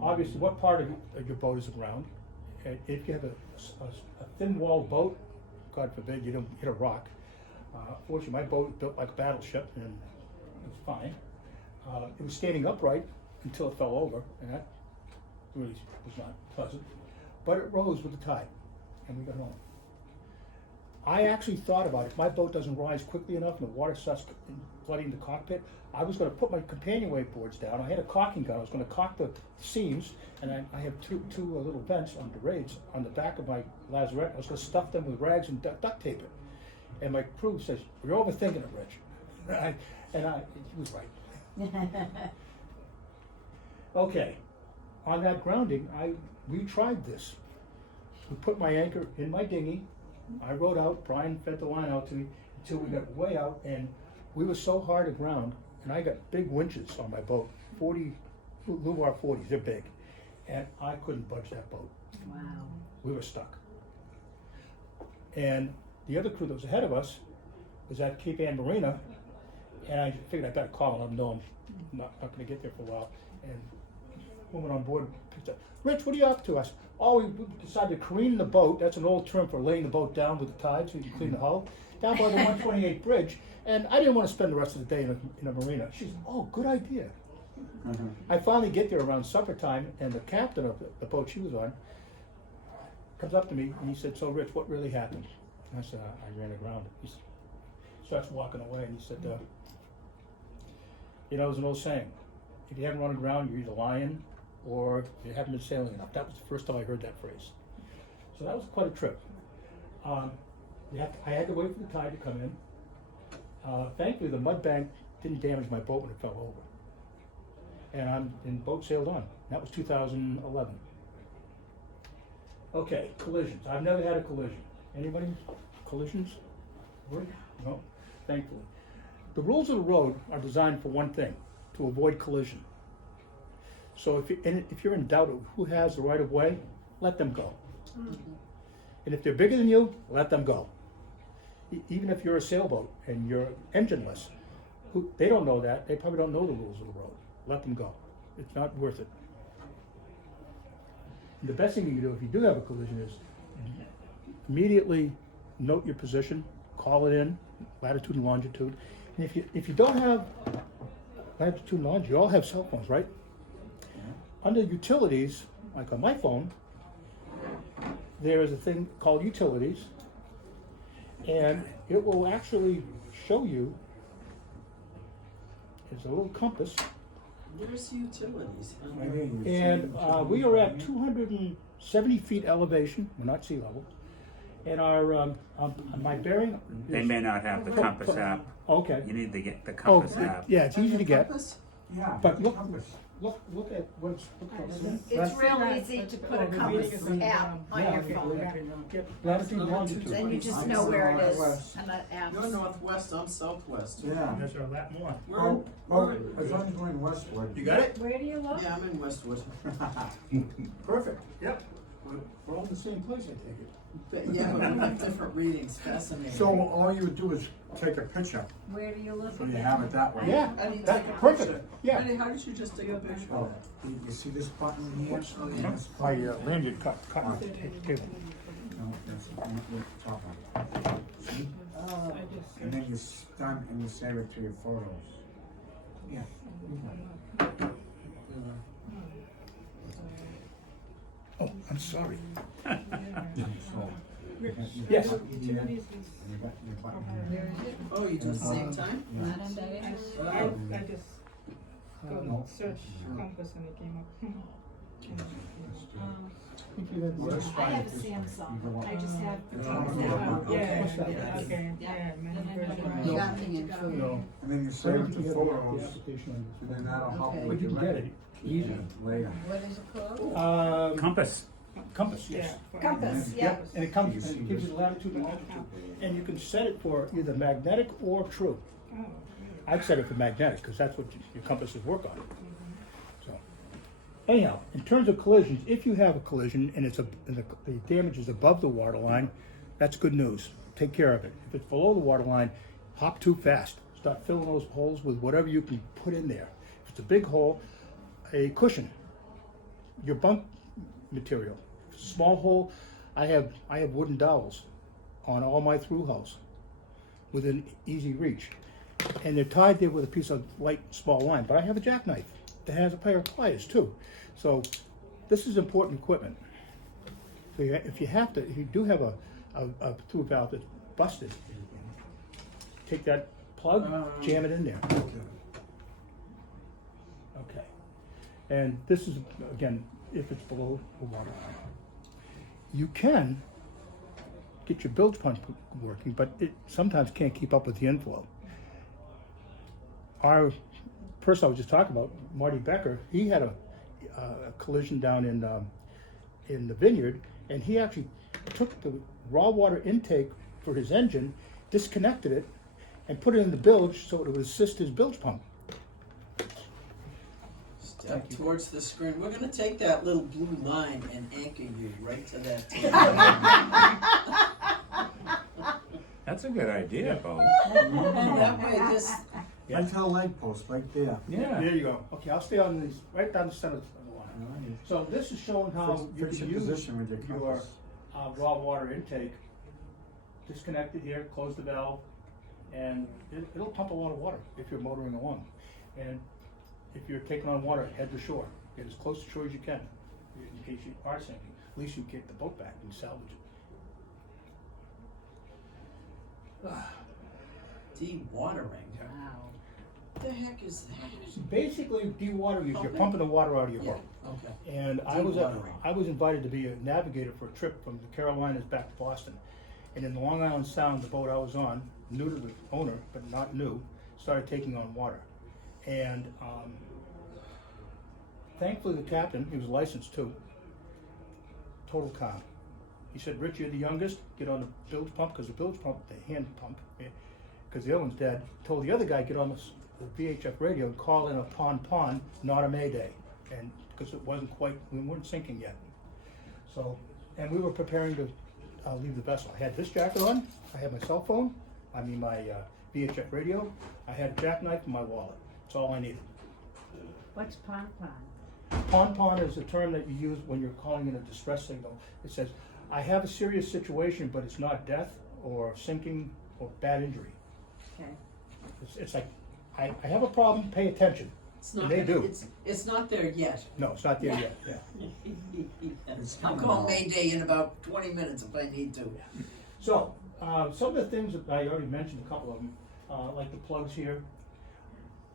Obviously, what part of your boat is aground? And if you have a thin-walled boat, God forbid you don't hit a rock. Fortunately, my boat was built like a battleship, and it was fine. It was standing upright until it fell over, and that really was not pleasant. But it rose with the tide, and we got home. I actually thought about if my boat doesn't rise quickly enough and the water starts flooding the cockpit, I was going to put my companionway boards down. I had a caulking gun. I was going to caulk the seams, and I have two little vents on parades on the back of my lazarette. I was going to stuff them with rags and duct tape it. And my crew says, "You're overthinking it, Rich." He was right. Okay, on that grounding, we tried this. We put my anchor in my dinghy. I rode out, Brian fed the line out to me until we got way out, and we were so hard aground, and I got big winches on my boat, 40, Luar 40s, they're big, and I couldn't budge that boat. Wow. We were stuck. And the other crew that was ahead of us was at Cape Ann Marina, and I figured I better call and let them know I'm not gonna get there for a while. And a woman on board picked up, "Rich, what are you up to?" I said, "Oh, we decided to careen the boat." That's an old term for laying the boat down with the tide so you can clean the hull. Down by the 128 bridge, and I didn't want to spend the rest of the day in a marina. She said, "Oh, good idea." I finally get there around supper time, and the captain of the boat she was on comes up to me and he said, "So, Rich, what really happened?" And I said, "I ran aground." He starts walking away, and he said, there's an old saying, if you haven't run aground, you're either lying or you haven't been sailing enough." That was the first time I heard that phrase. So that was quite a trip. I had to wait for the tide to come in. Thankfully, the mud bank didn't damage my boat when it fell over. And the boat sailed on. That was 2011. Okay, collisions. I've never had a collision. Anybody? Collisions? No? Thankfully. The rules of the road are designed for one thing, to avoid collision. So if you're in doubt of who has the right of way, let them go. And if they're bigger than you, let them go. Even if you're a sailboat and you're engineless, they don't know that. They probably don't know the rules of the road. Let them go. It's not worth it. And the best thing you can do if you do have a collision is immediately note your position, call it in, latitude and longitude. And if you don't have latitude and longitude, you all have cell phones, right? Under utilities, like on my phone, there is a thing called utilities, and it will actually show you, it's a little compass, Where's utilities? and we are at 270 feet elevation, we're not sea level, and our, my bearing. They may not have the compass app. Okay. You need to get the compass app. Yeah, it's easy to get, Compass? Yeah. but look at what's. It's real easy to put a compass app on your phone. Latitude and longitude. Then you just know where it is, and that app. You're northwest, I'm southwest. Yeah. There's a lot more. Oh, as long as we're in Westwood. You got it? Where do you look? Yeah, I'm in Westwood. Perfect, yep. We're all in the same place, I take it. But yeah, but we have different readings, fascinating. So all you would do is take a picture, Where do you look so you again? have it that way. Yeah, How do you that's take a perfect, picture? yeah. Eddie, how did you just take a picture? Oh, you see this button here? And this I button? landed cut Oh. table. No, that's the top one. See? Oh, And then you stamp and you save it to your photos. Yeah. Oh, I'm sorry. So, Rich, Yes. utilities is, And you got your button Where here. is it? Oh, you do it at the same time? Yeah. Not on Diana's? I just go No. search compass and it came up. I have a Samsung, I just have. Oh, yeah, What's that? okay, Yeah. yeah, many And then versions. when No. Shopping and food. No. And then you I save don't it think to you have photos, the application on and then that'll help Okay. with But you your can get record. Easy. Later. What is it called? Compass. Compass, Yeah. yes. for- Compass, yeah. Yep, and it comes, and it gives you latitude and longitude. And you can set it for either magnetic or true. Oh, really? I'd set it for magnetic, because that's what your compasses work on. So, anyhow, in terms of collisions, if you have a collision and the damage is above the water line, that's good news. Take care of it. If it's below the water line, hop too fast. Start filling those holes with whatever you can put in there. If it's a big hole, a cushion, your bunk material. If it's a small hole, I have wooden dowels on all my through holes within easy reach. And they're tied there with a piece of light, small line. But I have a jackknife that has a pair of pliers too. So this is important equipment. So if you do have a through valve that's busted, take that plug, jam it in there. Okay. And this is, again, if it's below the water line. You can get your bilge pump working, but it sometimes can't keep up with the inflow. Our person I was just talking about, Marty Becker, he had a collision down in the vineyard, and he actually took the raw water intake for his engine, disconnected it, and put it in the bilge so it would assist his bilge pump. Step towards the screen. We're gonna take that little blue line and anchor you right to that table. That's a good idea, Bo. That way, just, Right to the light post, right there. Yeah. There you go. Okay, I'll stay on these, right down the center of the line. So this is showing how you Fix can your use position with your your compass. raw water intake. Disconnect it here, close the valve, and it'll pump a lot of water if you're motoring along. And if you're taking on water, head to shore. Get as close to shore as you can, in case you are sinking. At least you get the boat back and salvage it. dewatering. Wow. What the heck is that? Basically, dewatering is you're pumping the water out of your Yeah, boat. okay. And I was invited to be a navigator for a trip from the Carolinas back to Boston. And in the Long Island Sound, the boat I was on, new to the owner, but not new, started taking on water. And thankfully the captain, he was licensed too, total calm. He said, "Rich, you're the youngest, get on the bilge pump," because the bilge pump, the hand pump, because the other one's dead. Told the other guy, get on the VHF radio and call in a pon, not a mayday. And because it wasn't quite, we weren't sinking yet. So, and we were preparing to leave the vessel. I had this jacket on, I had my cell phone, my VHF radio, I had a jackknife and my wallet. That's all I needed. What's pon-pon? Pon is a term that you use when you're calling in a distress signal. It says, I have a serious situation, but it's not death or sinking or bad injury. Okay. It's like, I have a problem, pay attention. It's not, They do. It's not there yet. No, it's not there yet, yeah. It's I'll coming call now. Mayday in about 20 minutes if I need to. So, some of the things that I already mentioned, a couple of them, like the plugs here.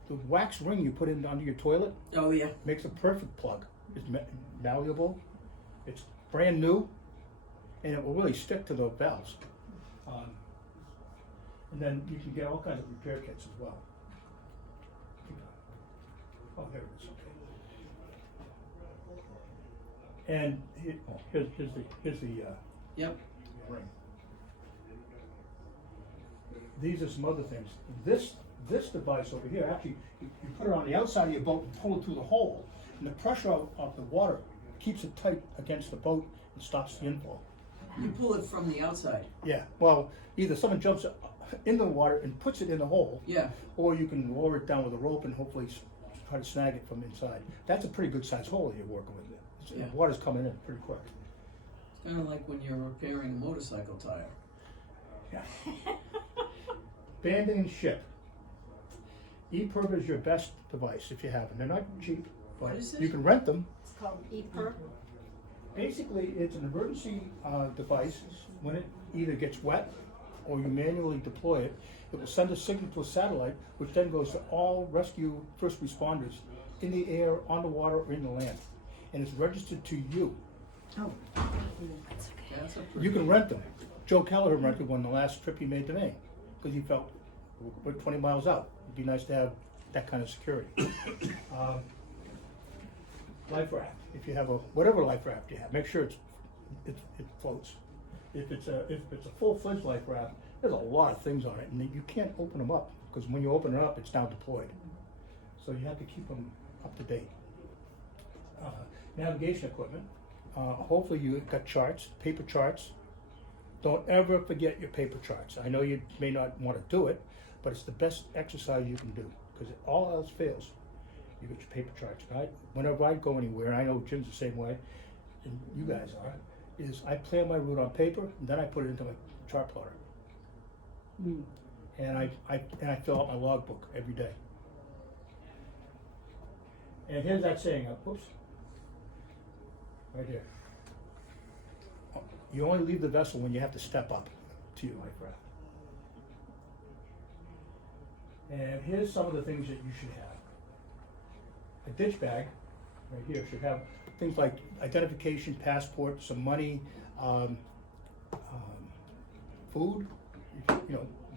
The wax ring you put in under your toilet Oh, yeah. makes a perfect plug. It's malleable, it's brand new, and it will really stick to the valves. And then you can get all kinds of repair kits as well. Oh, there it is, okay. And here's the Yep. ring. These are some other things. This device over here, actually, you put it on the outside of your boat and pull it through the hole, and the pressure of the water keeps it tight against the boat and stops the inflow. You pull it from the outside. Yeah, well, either someone jumps in the water and puts it in the hole, Yeah. or you can lower it down with a rope and hopefully try to snag it from inside. That's a pretty good sized hole that you're working with. Yeah. The water's coming in pretty quick. It's kind of like when you're repairing a motorcycle tire. Yeah. Banding and ship. EPIRB is your best device if you have them. They're not cheap, What but is it? you can rent them. It's called EPIRB. Basically, it's an emergency device. When it either gets wet or you manually deploy it, it will send a signal to a satellite, which then goes to all rescue first responders in the air, on the water, or in the land. And it's registered to you. Oh. That's a pretty. You can rent them. Joe Kelleher rented one the last trip he made to Maine, because he felt we're 20 miles out. It'd be nice to have that kind of security. Life raft. If you have whatever life raft you have, make sure it floats. If it's a full-fledged life raft, there's a lot of things on it, and you can't open them up because when you open it up, it's now deployed. So you have to keep them up to date. Navigation equipment. Hopefully you got charts, paper charts. Don't ever forget your paper charts. I know you may not want to do it, but it's the best exercise you can do, because if all else fails, you get your paper charts. Whenever I go anywhere, and I know Jim's the same way, and you guys are, is I plan my route on paper, and then I put it into my chart plotter. And I fill out my logbook every day. And here's that saying, whoops, right here. You only leave the vessel when you have to step up to your life raft. And here's some of the things that you should have. A ditch bag, right here, should have things like identification, passport, some money, food,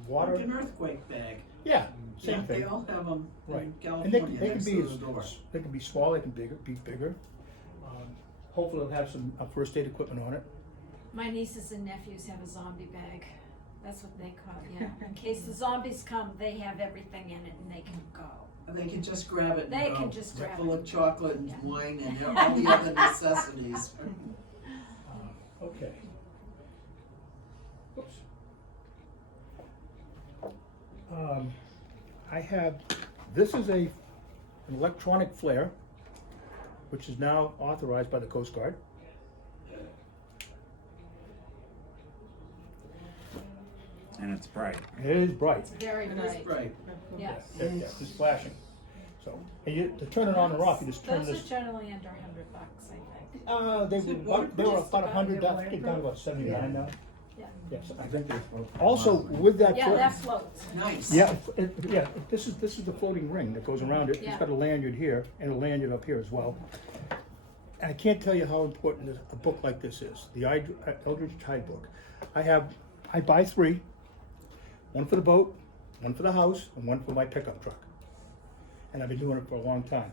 water. Like an earthquake bag. Yeah, same Yeah, thing. They all have them Right. in And they California can next be to the door. they can be small, they can be bigger. Hopefully it'll have some first aid equipment on it. My nieces and nephews have a zombie bag. That's what they call it, yeah. In case the zombies come, they have everything in it and they can go. And they can just grab it and They go. can just grab Full it. of chocolate and Yeah. wine and all the other necessities. Okay. Oops. I have, this is an electronic flare, which is now authorized by the Coast Guard. And it's bright. It is bright. It's very It is bright. bright. Yes. Yeah, it's flashing. So, and to turn it on and off, you just turn Those this. are generally under $100, I think. They Is it were about waterproof? 100. They're I think it's down to about 79 now. Yeah. Yes, I I think. think they're supposed to. Also, with that. Yeah, that floats. Nice. Yeah, this is the floating ring that goes around it. It's Yeah. got a lanyard here and a lanyard up here as well. And I can't tell you how important a book like this is, the Eldridge Tide book. I buy 3, one for the boat, one for the house, and one for my pickup truck. And I've been doing it for a long time.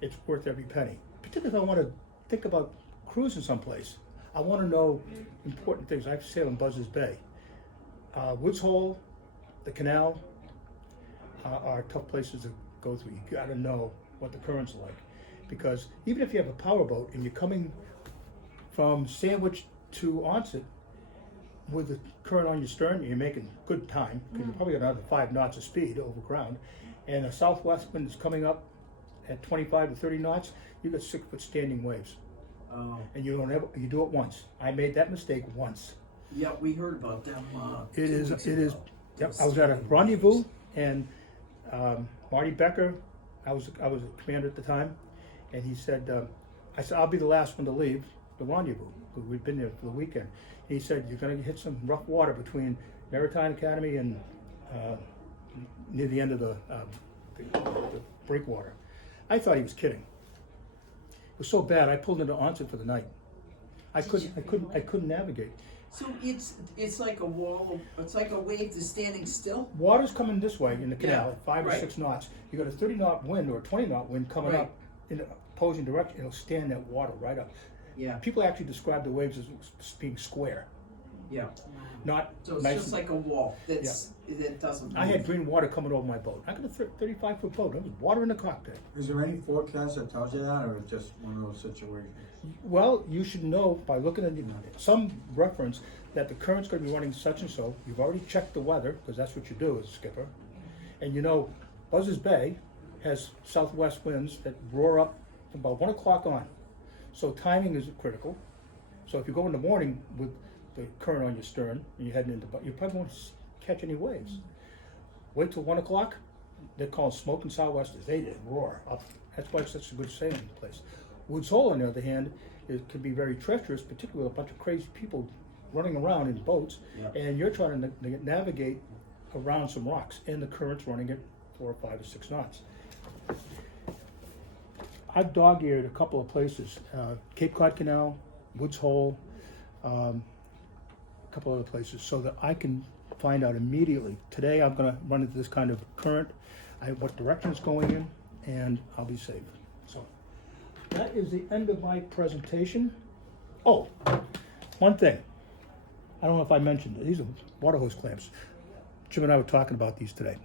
It's worth every penny, particularly if I want to think about cruising someplace. I want to know important things. I've sailed in Buzzards Bay. Woods Hole, the canal, are tough places to go through. You gotta know what the currents are like. Because even if you have a powerboat and you're coming from Sandwich to Onset with the current on your stern, you're making good time, because you probably got another 5 knots of speed over ground, and a southwest wind is coming up at 25 to 30 knots, you got 6-foot standing waves. Oh, And you do it once. I made that mistake once. yeah, we heard about them. It 2 is, weeks it is, ago. yep, I was at a rendezvous, and Marty Becker, I was a commander at the time, and he said, I said, I'll be the last one to leave the rendezvous, because we'd been there for the weekend. And he said, you're gonna hit some rough water between Maritime Academy and near the end of the breakwater. I thought he was kidding. It was so bad, I pulled into Onset for the night. I couldn't navigate. So it's like a wall, it's like a wave that's standing still? Water's coming this way in the canal Yeah, at 5 or right. 6 knots. You got a 30-knot wind or a 20-knot wind coming Right. up in the opposing direction. It'll stand that water right up. Yeah, People actually describe the waves as being square, yeah. not So it's nice. just like a wall that doesn't move. I had green water coming over my boat. I got a 35-foot boat. There was water in the cockpit. Is there any forecast that tells you that, or it's just one of those situations? Well, you should know by looking at some reference that the current's going to be running such and so. You've already checked the weather, because that's what you do as a skipper. And you know, Buzzards Bay has southwest winds that roar up from about 1 o'clock on. So timing is critical. So if you go in the morning with the current on your stern and you're heading into, you probably won't catch any waves. Wait till 1 o'clock. They're called smoking southwesters. They roar up. That's why it's such a good sailing place. Woods Hole, on the other hand, it can be very treacherous, particularly with a bunch of crazy people running around in boats, and you're trying to navigate around some rocks, and the current's running at 4 or 5 or 6 knots. I've dog-eared a couple of places, Cape Cod Canal, Woods Hole, a couple other places, so that I can find out immediately. Today I'm gonna run into this kind of current, what direction it's going in, and I'll be safe. So that is the end of my presentation. Oh, one thing. I don't know if I mentioned it. These are water hose clamps. Jim and I were talking about these today.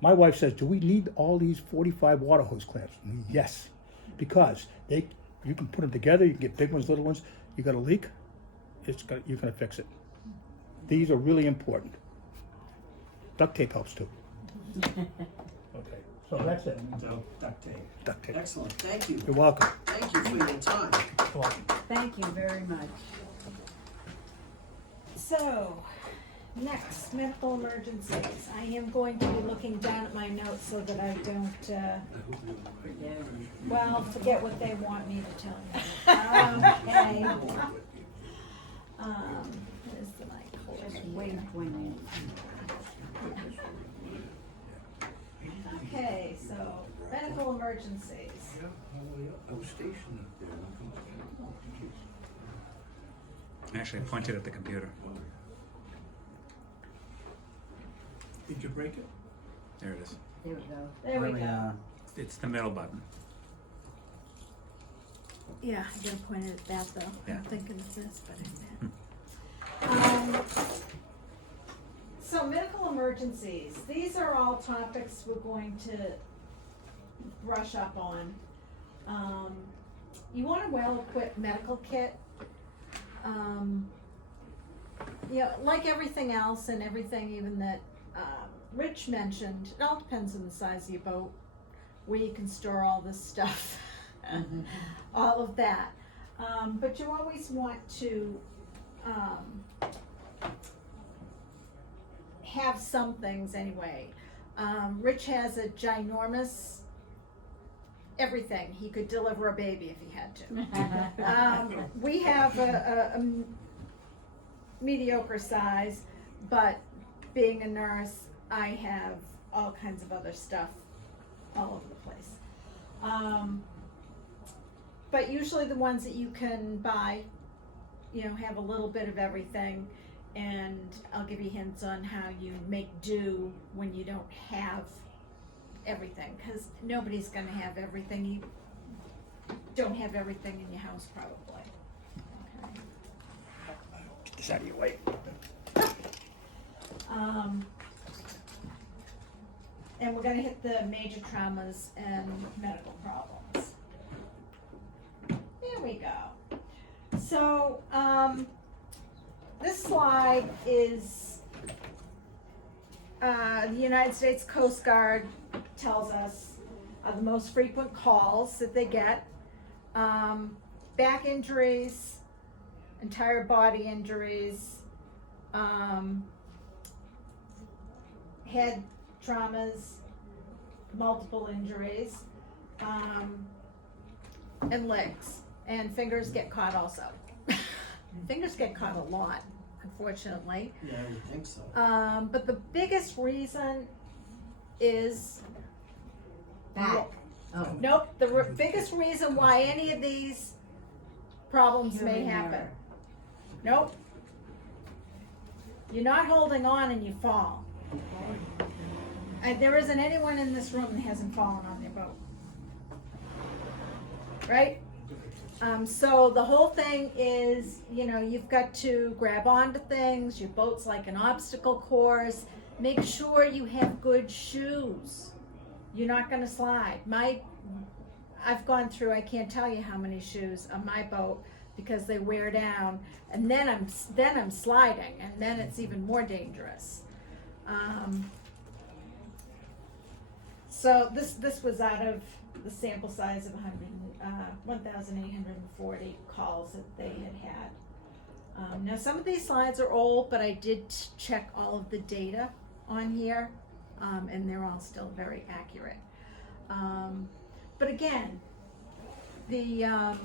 My wife says, do we need all these 45 water hose clamps? Yes, because you can put them together, you can get big ones, little ones. You got a leak, you're gonna fix it. These are really important. Duct tape helps too. Okay, so that's it. No, duct tape. Duct tape. Excellent, thank you. You're welcome. Thank you for your time. You're welcome. Thank you very much. So, next, medical emergencies. I am going to be looking down at my notes so that I don't, forget what they want me to tell you. Okay. Where's the mic? Just wait when Okay, so, medical emergencies. I was stationed up there. Actually, I pointed at the computer. Did you break it? There it is. there we go. There we go. It's the middle button. Yeah, I gotta point it at that though. Yeah. I'm thinking of this, but I didn't. So medical emergencies, these are all topics we're going to brush up on. You want a well-equipped medical kit. Like everything else and everything even that Rich mentioned, it all depends on the size of your boat, where you can store all this stuff, all of that. But you always want to have some things anyway. Rich has a ginormous everything. He could deliver a baby if he had to. We have a mediocre size, but being a nurse, I have all kinds of other stuff all over the place. But usually the ones that you can buy, have a little bit of everything, and I'll give you hints on how you make do when you don't have everything, because nobody's going to have everything. You don't have everything in your house probably. Okay. Get this out of your way. And we're going to hit the major traumas and medical problems. There we go. So, this slide is the United States Coast Guard tells us the most frequent calls that they get. Back injuries, entire body injuries, head traumas, multiple injuries, and legs. And fingers get caught also. Fingers get caught a lot, unfortunately. Yeah, I would think so. But the biggest reason is Back. Oh. nope. The biggest reason why any of these problems may Human happen. error. Nope. You're not holding on and you fall. And there isn't anyone in this room that hasn't fallen on their boat. Right? So the whole thing is, you've got to grab onto things. Your boat's like an obstacle course. Make sure you have good shoes. You're not going to slide. I've gone through, I can't tell you how many shoes on my boat because they wear down, and then I'm sliding, and then it's even more dangerous. So this was out of the sample size of 1,840 calls that they had. Now some of these slides are old, but I did check all of the data on here, and they're all still very accurate. But again, the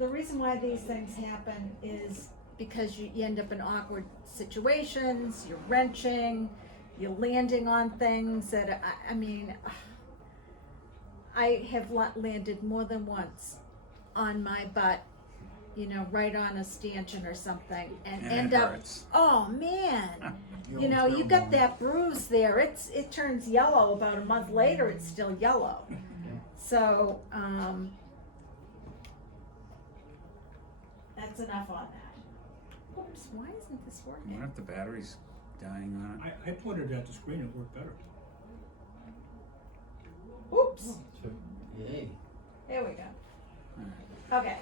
reason why these things happen is because you end up in awkward situations, you're wrenching, you're landing on things that, I mean, I have landed more than once on my butt, you know, right on a stanchion or something, and And end it up, hurts. oh man, you know, you got that bruise there, it turns yellow about a month later, it's still yellow. So, that's enough on that. Oops, why isn't this What working? if the battery's dying on it? I pointed at the screen, it worked better. Oops, Yay. there we go. Okay,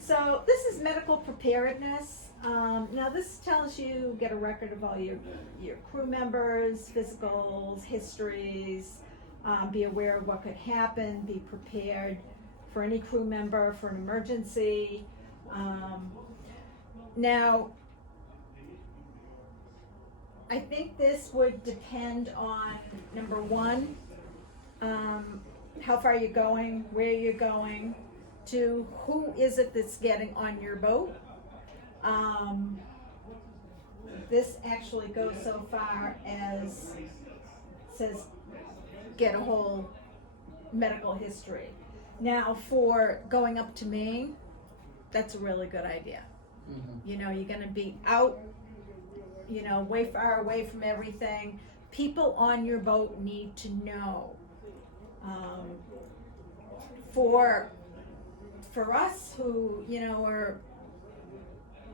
so this is medical preparedness. Now this tells you, get a record of all your crew members, physicals, histories, be aware of what could happen, be prepared for any crew member, for an emergency. Now, I think this would depend on, number one, how far you're going, where you're going, to who is it that's getting on your boat. This actually goes so far as says get a whole medical history. Now for going up to Maine, that's a really good idea. Mm-hmm. You know, you're gonna be out, you know, way far away from everything. People on your boat need to know. For us who, you know, are,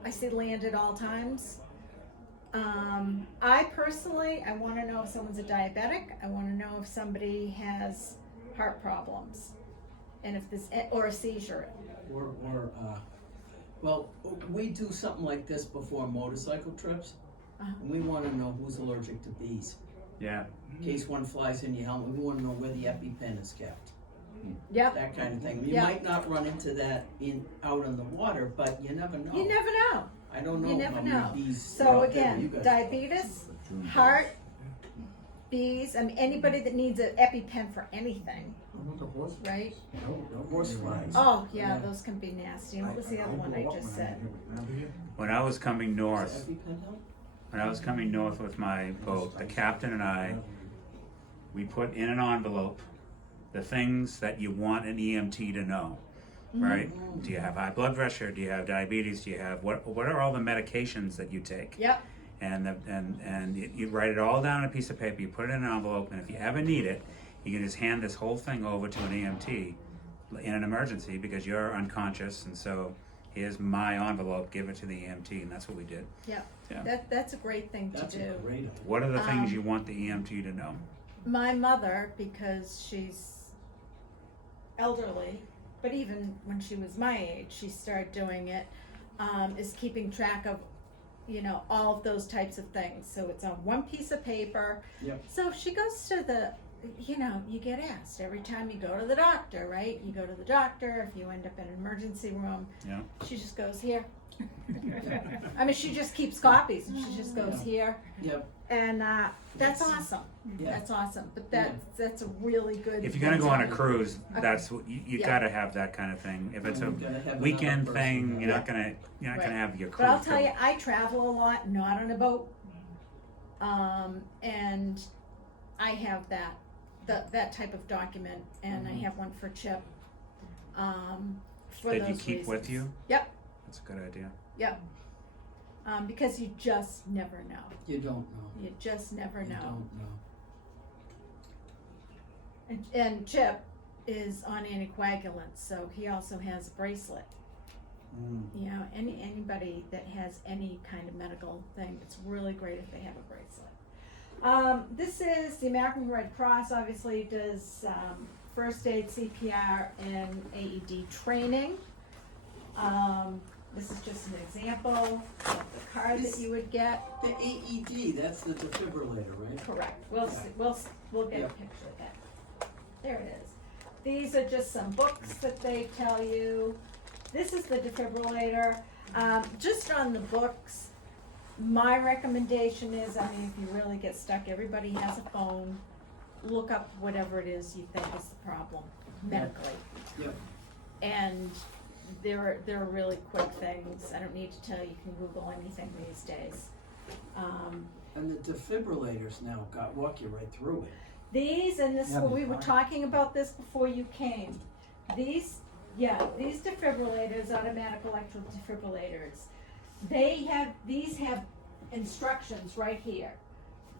I say land at all times. I personally, I wanna know if someone's a diabetic, I wanna know if somebody has heart problems. And if this, or a seizure. Well, we do something like this before motorcycle trips. Uh-huh. And we wanna know who's allergic to bees. Yeah. In case one flies in your helmet, we wanna know where the EpiPen is kept. Yep, That kind of thing. You Yeah. might not run into that out on the water, but you never know. you never know. I don't know You never how know. many bees So are out there, but you again, guys- diabetes, heart, bees, I mean, anybody that needs an EpiPen for anything, How about the horse? right? No horse flies. Oh, yeah, those can be nasty. And what was the other one I just said? When I was coming Does north, EpiPen help? when I was coming north with my boat, the captain and I, we put in an envelope the things that you want an EMT to know, right? Do you have high blood pressure? Do you have diabetes? Do you have what are all the medications that you take? Yep, And you write it all down on a piece of paper. You put it in an envelope, and if you ever need it, you can just hand this whole thing over to an EMT in an emergency because you're unconscious, and so here's my envelope. Give it to the EMT, and that's what we did. yep. Yeah. That's a great thing to That's do. a great idea. What are the things Um, you want the EMT to know? My mother, because she's elderly, but even when she was my age, she started doing it, is keeping track of, you know, all of those types of things. So it's on one piece of paper. Yep. So if she goes to the, you know, you get asked every time you go to the doctor, right? You go to the doctor, if you end up in an emergency room, Yeah. she just goes here. I mean, she just keeps copies and she just goes here. Yep. And that's awesome. Yeah. That's awesome. But that's a really good. If you're gonna go on a thing. cruise, that's what you Yeah. gotta have that kind of thing. If it's You a gotta have another weekend person. thing, you're not Yeah. gonna Right. have your crew. But I'll tell fill. you, I travel a lot, not on a boat, and I have that type of document, and I have one for Chip. For That you those keep with reasons. you. Yep, That's a good idea. yep. Because you just never know. You don't know. You just never You know. don't know. And Chip is on anticoagulants, so he also has a bracelet. You know, anybody that has any kind of medical thing, it's really great if they have a bracelet. This is the American Red Cross. Obviously does first aid, CPR, and AED training. This is just an example of the card that you would get. The AED, that's the defibrillator, right? Correct. We'll get Yeah. a picture of that. There it is. These are just some books that they tell you. This is the defibrillator. Just on the books, my recommendation is, I mean, if you really get stuck, everybody has a phone. Look up whatever it is you think is the problem medically. Yep. And they're really quick things. I don't need to tell you, you can Google anything these days. And the defibrillators now walk you right through it. These, and this, Yeah, we were fine. talking about this before you came. These defibrillators, automatic electrical defibrillators, these have instructions right here.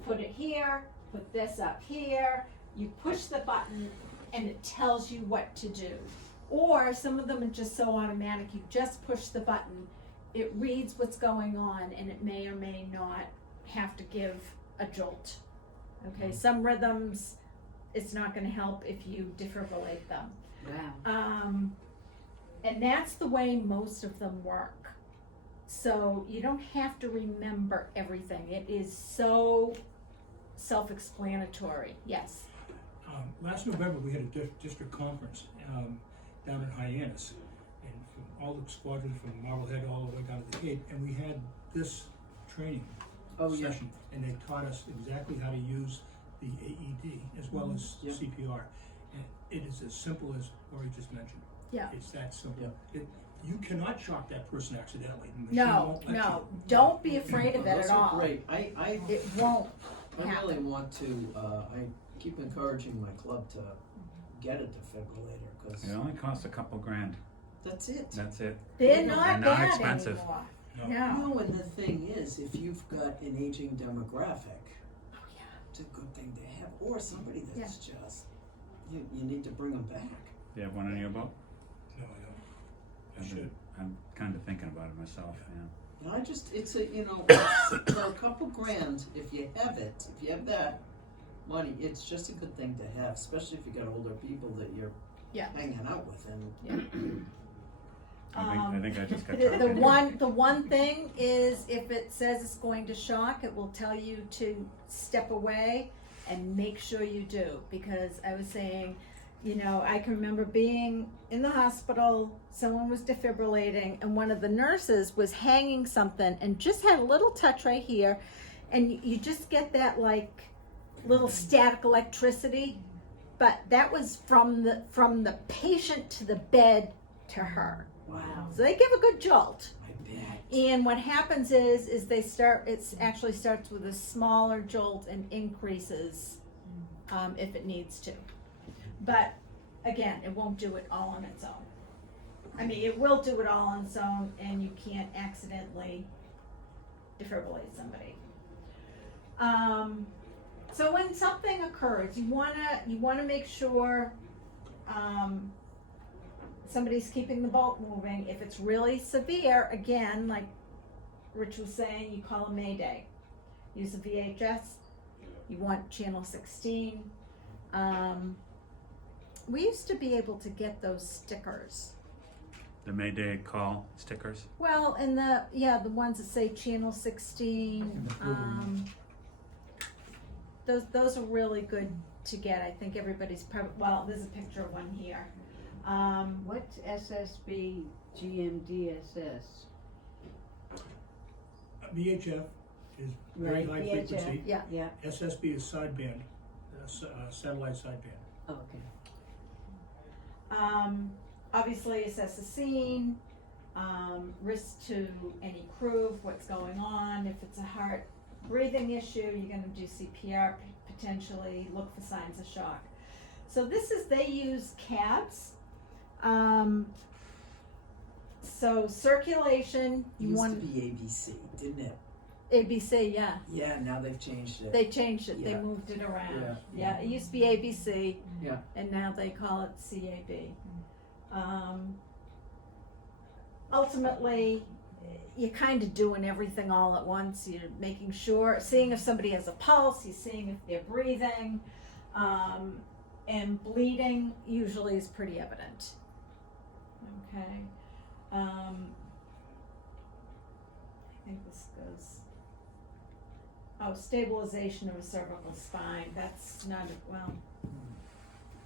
Put it here, put this up here, you push the button and it tells you what to do. Or some of them are just so automatic, you just push the button, it reads what's going on and it may or may not have to give a jolt. Okay, some rhythms, it's not gonna help if you defibrillate them. Wow. And that's the way most of them work. So you don't have to remember everything. It is so self-explanatory. Yes. Last November, we had a district conference down in Hyannis, and from all the squadrons from Marblehead all the way down to the Cape, and we had this training Oh, yeah. session, and they taught us exactly how to use the AED as well as Yeah. CPR. And it is as simple as Lori just mentioned. Yeah. It's that simple. You cannot shock that person accidentally. The machine No, won't let no. you. Don't be afraid of it Those at are all. great. I It won't really happen. want to, I keep encouraging my club to get a defibrillator, cause It only costs a couple grand. that's it. That's it. They're not They're not bad expensive. anymore. No. No. No, and the thing is, if you've got an aging demographic, Oh, yeah. it's a good thing to have, or somebody that's just, you need to bring them back. Do you have one on your boat? No, I don't. I should. I'm kind of thinking about it myself, yeah. And I just, it's a, it's for a couple grand, if you have it, if you have that money, it's just a good thing to have, especially if you got older people that you're Yeah. hanging out with, and I think I just got The one thing is if it says it's going to shock, it will tell you to step away and make sure you do. Because I was saying, I can remember being in the hospital, someone was defibrillating, and one of the nurses was hanging something and just had a little touch right here, and you just get that like little static electricity, but that was from the patient to the bed to her. wow, So they give a good jolt. I bet. And what happens is it actually starts with a smaller jolt and increases if it needs to. But again, it won't do it all on its own. I mean, it will do it all on its own, and you can't accidentally defibrillate somebody. So when something occurs, you wanna make sure somebody's keeping the boat moving. If it's really severe, again, like Rich was saying, you call a Mayday. Use a VHS. You want channel 16. We used to be able to get those stickers. The Mayday call stickers. Well, and the ones that say channel 16. Those are really good to get. I think everybody's probably, well, there's a picture of one here. What's SSB GMDSS? VHF is very Right, high VHF. frequency. Yeah. Yeah, SSB is sideband, satellite sideband. okay. Obviously assess the scene, risk to any crew, what's going on. If it's a heart breathing issue, you're gonna do CPR potentially, look for signs of shock. So they use cabs. So circulation, It you used to want be ABC, didn't it? ABC, yeah. Yeah, now they've changed it. They changed it, they Yeah. moved it around. Yeah. Yeah, it used to be ABC. Yeah. And now they call it CAB. Ultimately, you're kind of doing everything all at once. You're making sure, seeing if somebody has a pulse, you're seeing if they're breathing, and bleeding usually is pretty evident. Okay. I think this goes. Oh, stabilization of a cervical spine. That's not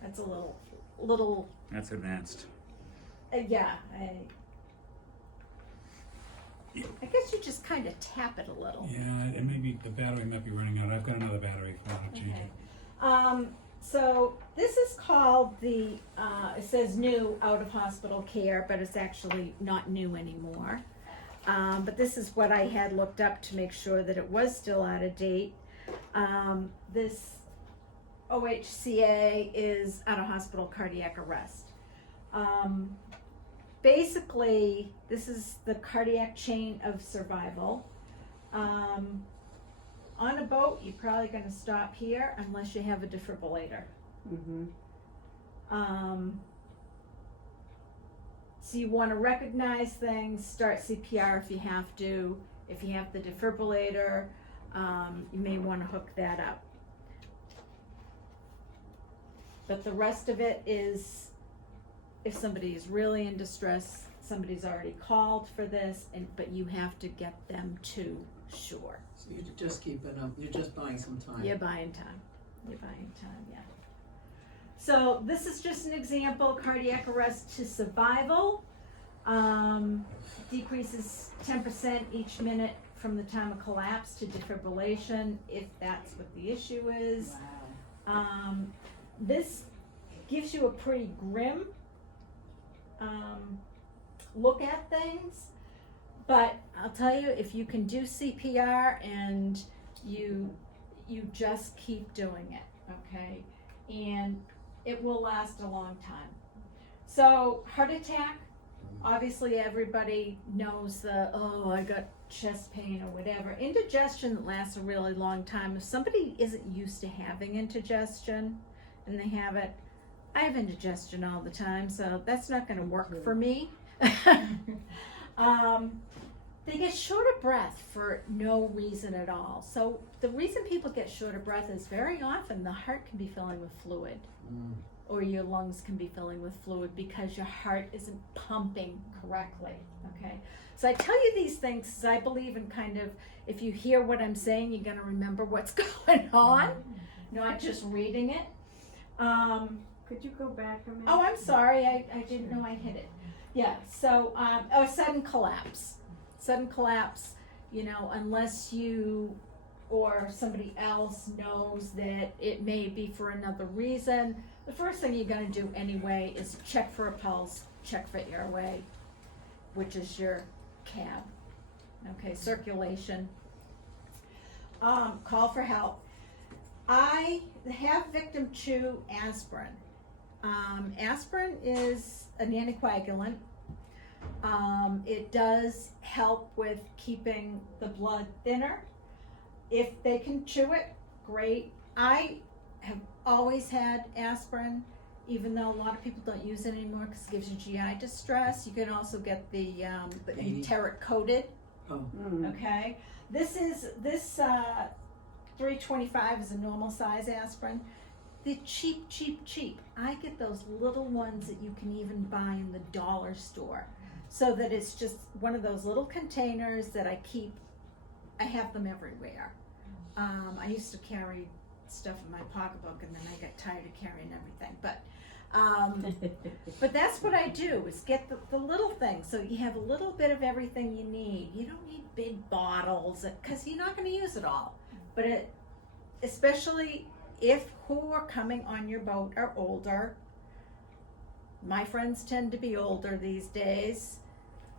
that's a little. That's advanced. Yeah. I guess you just kind of tap it a little. Yeah, and maybe the battery might be running out. I've got another battery if I want to change Okay. it. So this is called the, it says new out of hospital care, but it's actually not new anymore. But this is what I had looked up to make sure that it was still out of date. This OHCA is out of hospital cardiac arrest. Basically, this is the cardiac chain of survival. On a boat, you're probably gonna stop here unless you have a defibrillator. Mm-hmm. So you wanna recognize things, start CPR if you have to. If you have the defibrillator, you may wanna hook that up. But the rest of it is, if somebody is really in distress, somebody's already called for this, but you have to get them to shore. So you're just keeping up, you're just buying some time. You're buying time, yeah. So this is just an example, cardiac arrest to survival. Decreases 10% each minute from the time of collapse to defibrillation, if that's what the issue is. This gives you a pretty grim look at things, but I'll tell you, if you can do CPR and you just keep doing it, okay, and it will last a long time. So heart attack, obviously everybody knows I got chest pain or whatever. Indigestion lasts a really long time. If somebody isn't used to having indigestion and they have it, I have indigestion all the time, so that's not gonna work for me. They get short of breath for no reason at all. So the reason people get short of breath is very often the heart can be filling with fluid, or your lungs can be filling with fluid because your heart isn't pumping correctly, okay? So I tell you these things because I believe in kind of, if you hear what I'm saying, you're gonna remember what's going on, not just reading it. Could you go back a minute? Oh, I'm sorry, I didn't know I hit it. Yeah, so, sudden collapse. Sudden collapse, unless you or somebody else knows that it may be for another reason, the first thing you're gonna do anyway is check for a pulse, check for airway, which is your CAB, okay, circulation. Call for help. I have victim chew aspirin. Aspirin is an anticoagulant. It does help with keeping the blood thinner. If they can chew it, great. I have always had aspirin, even though a lot of people don't use it anymore because it gives you GI distress. You can also get the enteric coated. Oh. Okay. This 325 is a normal size aspirin. They're cheap. I get those little ones that you can even buy in the dollar store. So that it's just one of those little containers that I have them everywhere. I used to carry stuff in my pocketbook and then I got tired of carrying everything. But that's what I do, is get the little things. So you have a little bit of everything you need. You don't need big bottles because you're not going to use it all. But especially if who are coming on your boat are older. My friends tend to be older these days.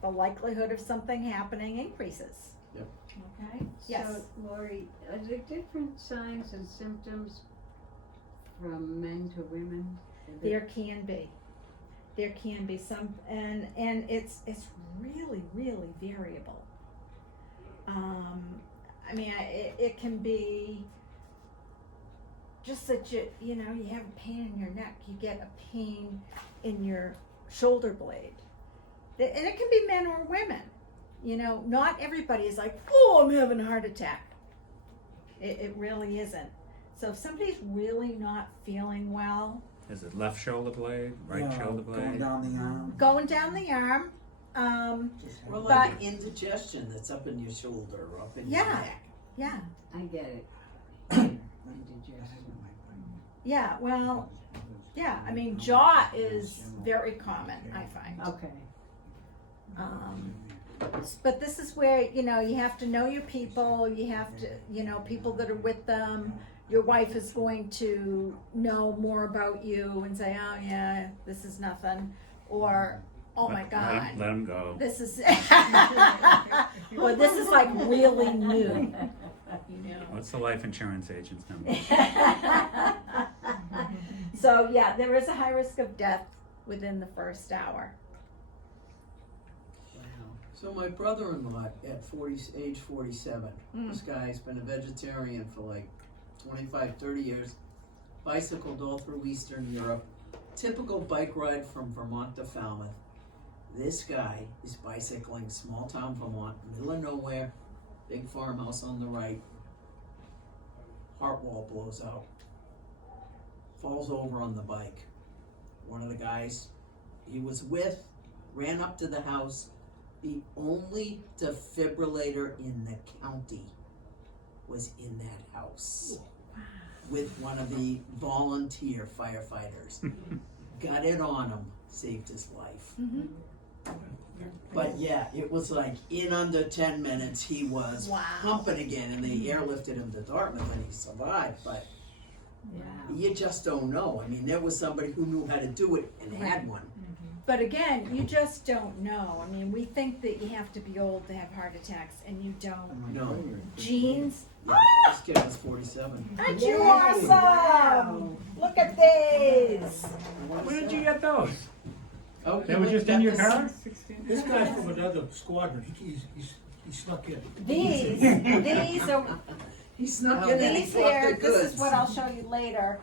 The likelihood of something happening increases. Yep. Okay? Yes. So, Lori, are there different signs and symptoms from men to women? There can be some, and it's really variable. It can be just that you have a pain in your neck, you get a pain in your shoulder blade, and it can be men or women. Not everybody is like, oh, I'm having a heart attack. It really isn't. So if somebody's really not feeling well, Is it left shoulder blade, right shoulder blade? Going down the arm. going down the arm, Or But- like indigestion that's up in your shoulder or up in your Yeah. neck. yeah, I get it. Indigestion. yeah, well, yeah, jaw is very common, I find. Okay. But this is where, you have to know your people, you have to, people that are with them, your wife is going to know more about you and say, oh yeah, this is nothing, or oh my God, Let him go. this is, or this is like really new, you know. What's the life insurance agent's number? So yeah, there is a high risk of death within the first hour. So my brother-in-law at age 47, this guy's been a vegetarian for like 25, 30 years, bicycled all through Eastern Europe, typical bike ride from Vermont to Falmouth. This guy is bicycling small town Vermont, middle of nowhere, big farmhouse on the right, heart wall blows out, falls over on the bike. One of the guys he was with ran up to the house. The only defibrillator in the county was in that house with one of the volunteer firefighters. Got it on him, saved his life. But yeah, it was like in under 10 minutes he was pumping again, and they airlifted him to Dartmouth and he survived. But you just don't know. I mean, there was somebody who knew how to do it and had one. But again, you just don't know. I mean, we think that you have to be old to have heart attacks, and you don't. No. Genes? Yeah, this kid was 47. Aren't you awesome? Look at these. Where did you get those? Oh, They were just in your car? 16. This guy's from another squadron, he snuck in. These are, He snuck in and he these bought here, the this goods. is what I'll show you later,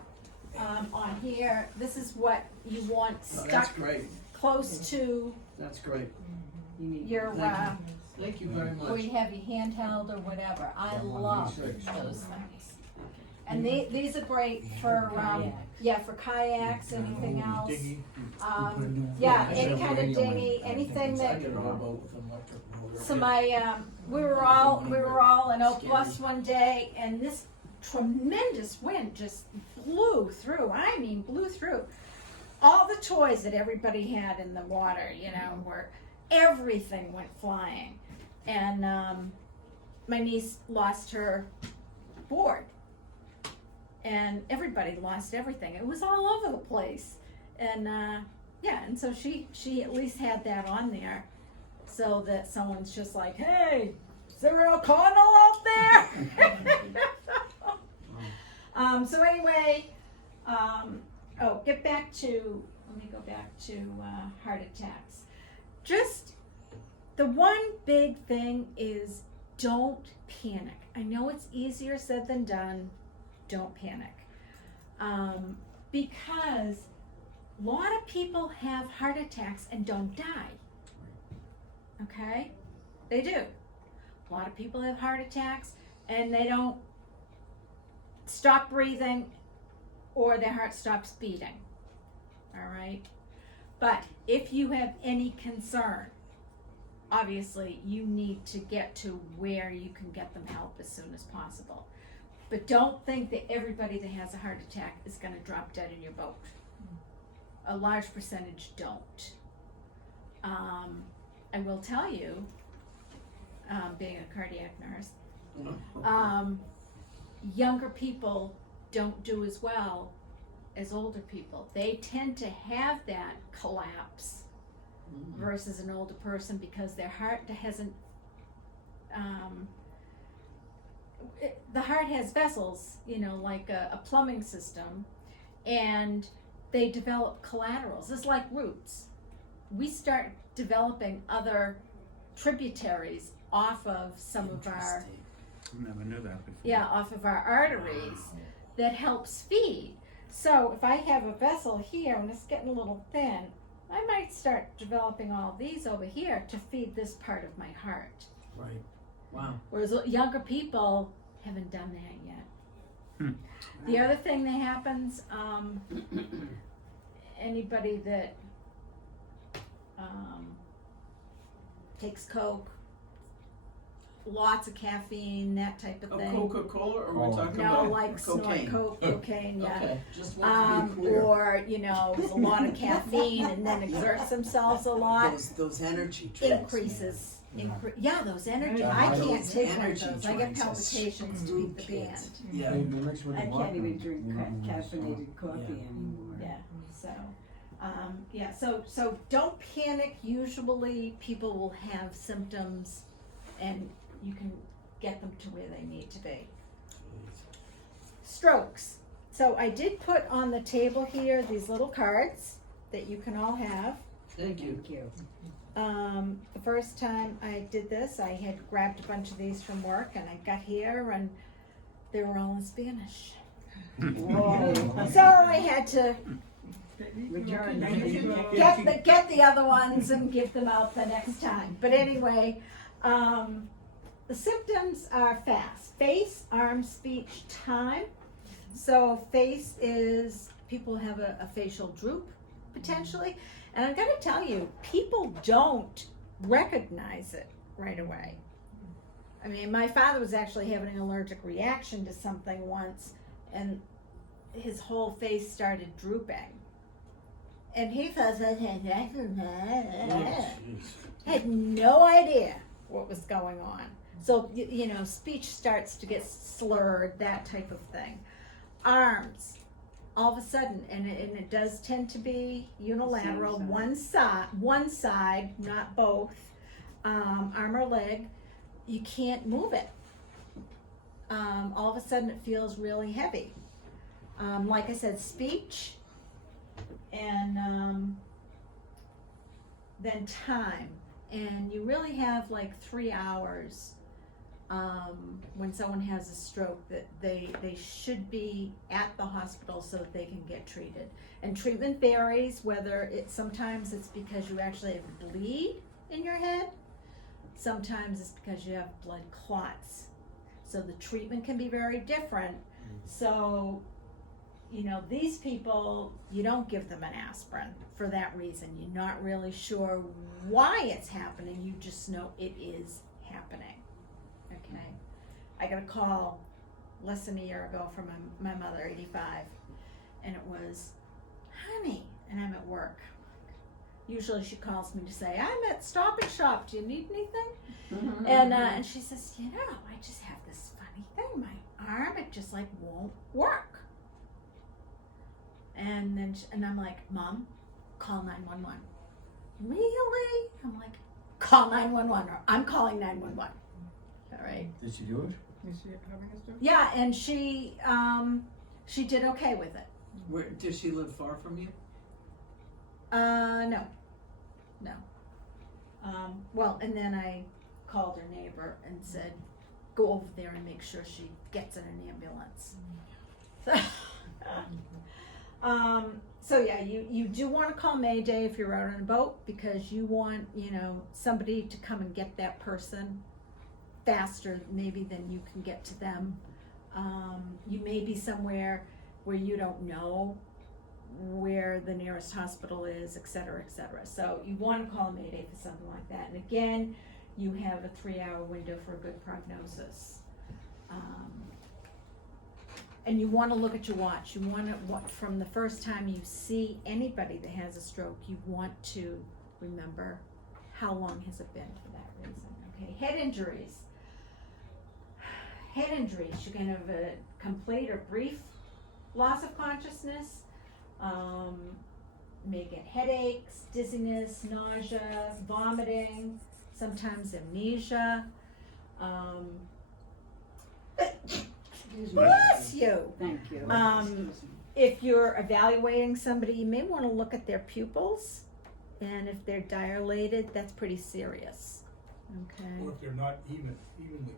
on here. This is what you want Oh, that's stuck great. close to That's great. your, Thank you very where much. you have your handheld or whatever. I love those things. And these are great for, for kayaks, anything else. Yeah, any kind of dinghy, anything that. So my, we were all in Oak Bluffs one day, and this tremendous wind just blew through. I mean, blew through. All the toys that everybody had in the water, everything went flying. And my niece lost her board. And everybody lost everything. It was all over the place. And and so she at least had that on there, so that someone's just like, hey, is there a O'Connell out there? So anyway, let me go back to heart attacks. Just the one big thing is don't panic. I know it's easier said than done. Don't panic. Because a lot of people have heart attacks and don't die. Okay? They do. A lot of people have heart attacks and they don't stop breathing or their heart stops beating. All right? But if you have any concern, obviously you need to get to where you can get them help as soon as possible. But don't think that everybody that has a heart attack is going to drop dead in your boat. A large percentage don't. I will tell you, being a cardiac nurse, younger people don't do as well as older people. They tend to have that collapse versus an older person because their heart hasn't, the heart has vessels, like a plumbing system, and they develop collaterals. It's like roots. We start developing other tributaries off of some of our, Never knew that before. off of our arteries that helps feed. So if I have a vessel here and it's getting a little thin, I might start developing all these over here to feed this part of my heart. Right. Wow. Whereas younger people haven't done that yet. The other thing that happens, anybody that takes Coke, lots of caffeine, that type of Of thing. Coca-Cola, or we're talking No, about like snort cocaine? coke, cocaine, yeah. Okay, just want to be clear. Or, you know, a lot of caffeine and then exerts themselves a lot, Those energy drinks. increases. Yeah, those energy, Yeah, I can't those take one of energy those, I get drinks are palpitations to beat the screw band. kids. Yeah. They mix with the I vodka, can't even drink you know, and caffeinated coffee Yeah. anymore. Yeah, so, so don't panic, usually people will have symptoms and you can get them to where they need to be. Strokes, so I did put on the table here these little cards that you can all have. Thank you. Thank you. The first time I did this, I had grabbed a bunch of these from work and I got here and they were all in Spanish. So I had to Return. get the other ones and give them out the next time. But anyway, the symptoms are fast. Face, arm, speech, time. So face is, people have a facial droop potentially. And I'm gonna tell you, people don't recognize it right away. I mean, my father was actually having an allergic reaction to something once and his whole face started drooping. And he thought, had no idea what was going on. So, you know, speech starts to get slurred, that type of thing. Arms, all of a sudden, and it does tend to be unilateral, one side, not both, arm or leg, you can't move it. All of a sudden it feels really heavy. Like I said, speech, and then time. And you really have like 3 hours when someone has a stroke that they should be at the hospital so that they can get treated. And treatment varies, whether sometimes it's because you actually have a bleed in your head, sometimes it's because you have blood clots. So the treatment can be very different. So, you know, these people, you don't give them an aspirin for that reason. You're not really sure why it's happening, you just know it is happening. Okay, I got a call less than a year ago from my mother, 85, and it was, honey, and I'm at work. Usually she calls me to say, I'm at Stop and Shop, do you need anything? And she says, you know, I just have this funny thing, my arm, it just like won't work. And then and I'm like, Mom, call 911. Really? I'm like, call 911, or I'm calling 911. All right. Did she do it? Is she having a stroke? Yeah, and she did okay with it. Where does she live? Far from you? No. Well, and then I called her neighbor and said, go over there and make sure she gets in an ambulance. So yeah, you do want to call Mayday if you're out on a boat, because you want, you know, somebody to come and get that person faster maybe than you can get to them. You may be somewhere where you don't know where the nearest hospital is, et cetera, et cetera. So you want to call Mayday for something like that. And again, you have a 3-hour window for a good prognosis. And you want to look at your watch. You want to, from the first time you see anybody that has a stroke, you want to remember how long has it been for that reason. Okay, head injuries. Head injuries, you can have a complete or brief loss of consciousness. May get headaches, dizziness, nausea, vomiting, sometimes amnesia. Bless you. Thank you. If you're evaluating somebody, you may want to look at their pupils, and if they're dilated, that's pretty serious. Okay. Or if they're not evenly dilated.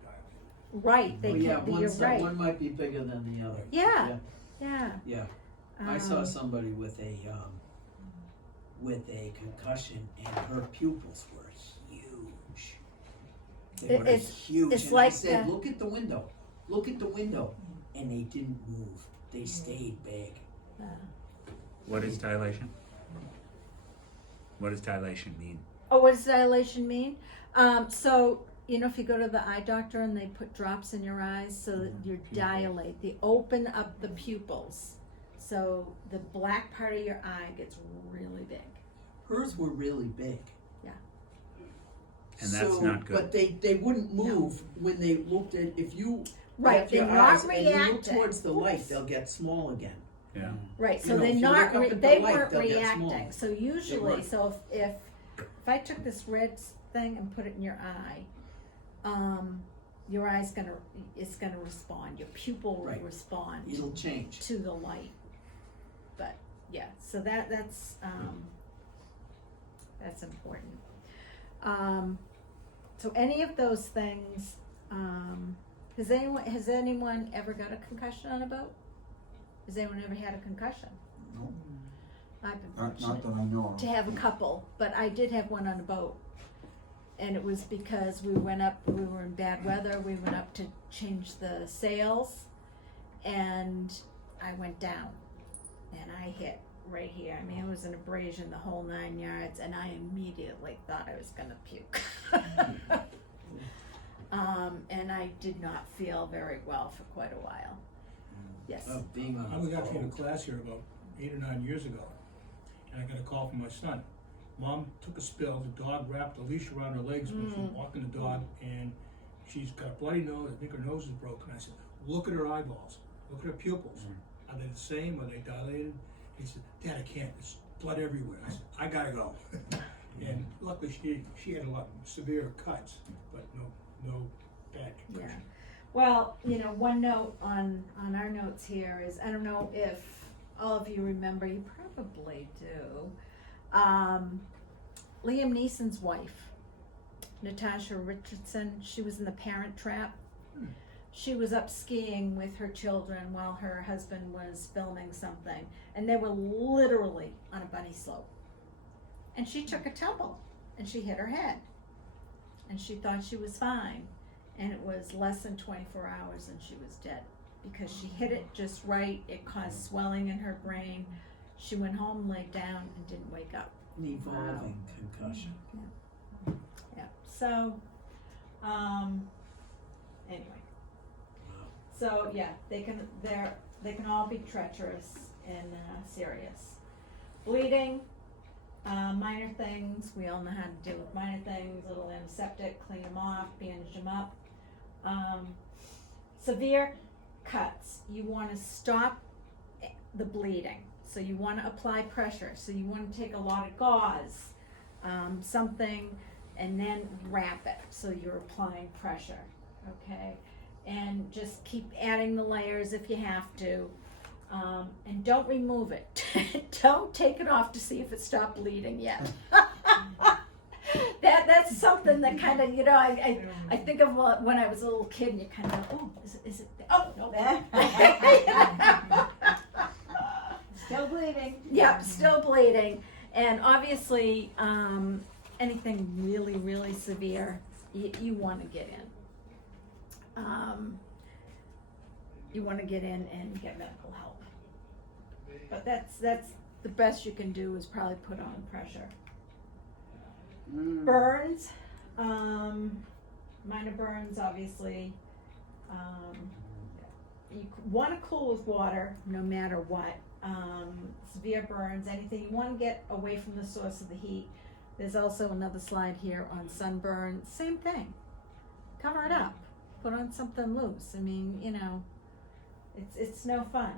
Right, they Well, yeah, can be. one You're right. one might be bigger than the other. Yeah. Yeah. Yeah. I saw somebody with a concussion, and her pupils were huge. They were huge. it's and like I said, the- look at the window. Look at the window. And they didn't move. They stayed big. What is dilation? What does dilation mean? Oh, what does dilation mean? So you know, if you go to the eye doctor and they put drops in your eyes so that you Pupils. dilate, they open up the pupils. So the black part of your eye gets really big. Hers were really big. And that's So, not good. But they wouldn't move when they looked at, if you Right, left your they're not eyes and you look reacting. towards the light, Oops. they'll get small again. Yeah. Right, so You know, they're if you not, look up re- at the they light, weren't they'll get reacting, small. so usually, weren't. so if I took this red thing and put it in your eye, your eye's it's gonna respond, your pupil will Right. respond It'll change. to the light. But, yeah, so that's important. So any of those things, has anyone ever got a concussion on a boat? Has anyone ever had a concussion? No, I've been not fortunate that I know of. to have a couple, but I did have one on a boat. And it was because we were in bad weather, we went up to change the sails, and I went down, and I hit right here. I mean, it was an abrasion the whole 9 yards, and I immediately thought I was gonna puke. And I did not feel very well for quite a while. Yes. Of being on I a was actually in a boat. class here about 8 or 9 years ago, and I got a call from my son. Mom took a spill, the dog wrapped a leash around her legs when she was walking the dog, and she's got a bloody nose, I think her nose is broken. I said, look at her eyeballs, look at her pupils. Are they the same, are they dilated? He said, Dad, I can't, there's blood everywhere. I said, I gotta go. And luckily she had a lot of severe cuts, but no bad Yeah. concussion. Well, you know, one note on our notes here is, I don't know if all of you remember, you probably do, Liam Neeson's wife, Natasha Richardson, she was in The Parent Trap. She was up skiing with her children while her husband was filming something, and they were literally on a bunny slope. And she took a tumble, and she hit her head, and she thought she was fine, and it was less than 24 hours and she was dead, because she hit it just right, it caused swelling in her brain. She went home, laid down, and didn't wake up. An evolving concussion. Yeah, so, anyway. So, yeah, they can all be treacherous and, serious. Bleeding, minor things, we all know how to deal with minor things, little antiseptic, clean them off, bandage them up. Severe cuts, you wanna stop the bleeding, so you wanna apply pressure, so you wanna take a lot of gauze, something, and then wrap it, so you're applying pressure, okay? And just keep adding the layers if you have to, and don't remove it. Don't take it off to see if it stopped bleeding yet. That's something that kind of, you know, I think of when I was a little kid, and you kind of, oh, is it, oh, no. Still bleeding. Yep, still bleeding, and obviously, anything really, really severe, you want to get in. You want to get in and get medical help. But that's the best you can do is probably put on pressure. Burns, minor burns, obviously. You want to cool with water no matter what. Severe burns, anything, you want to get away from the source of the heat. There's also another slide here on sunburn, same thing. Cover it up, put on something loose. I mean, you know, it's no fun.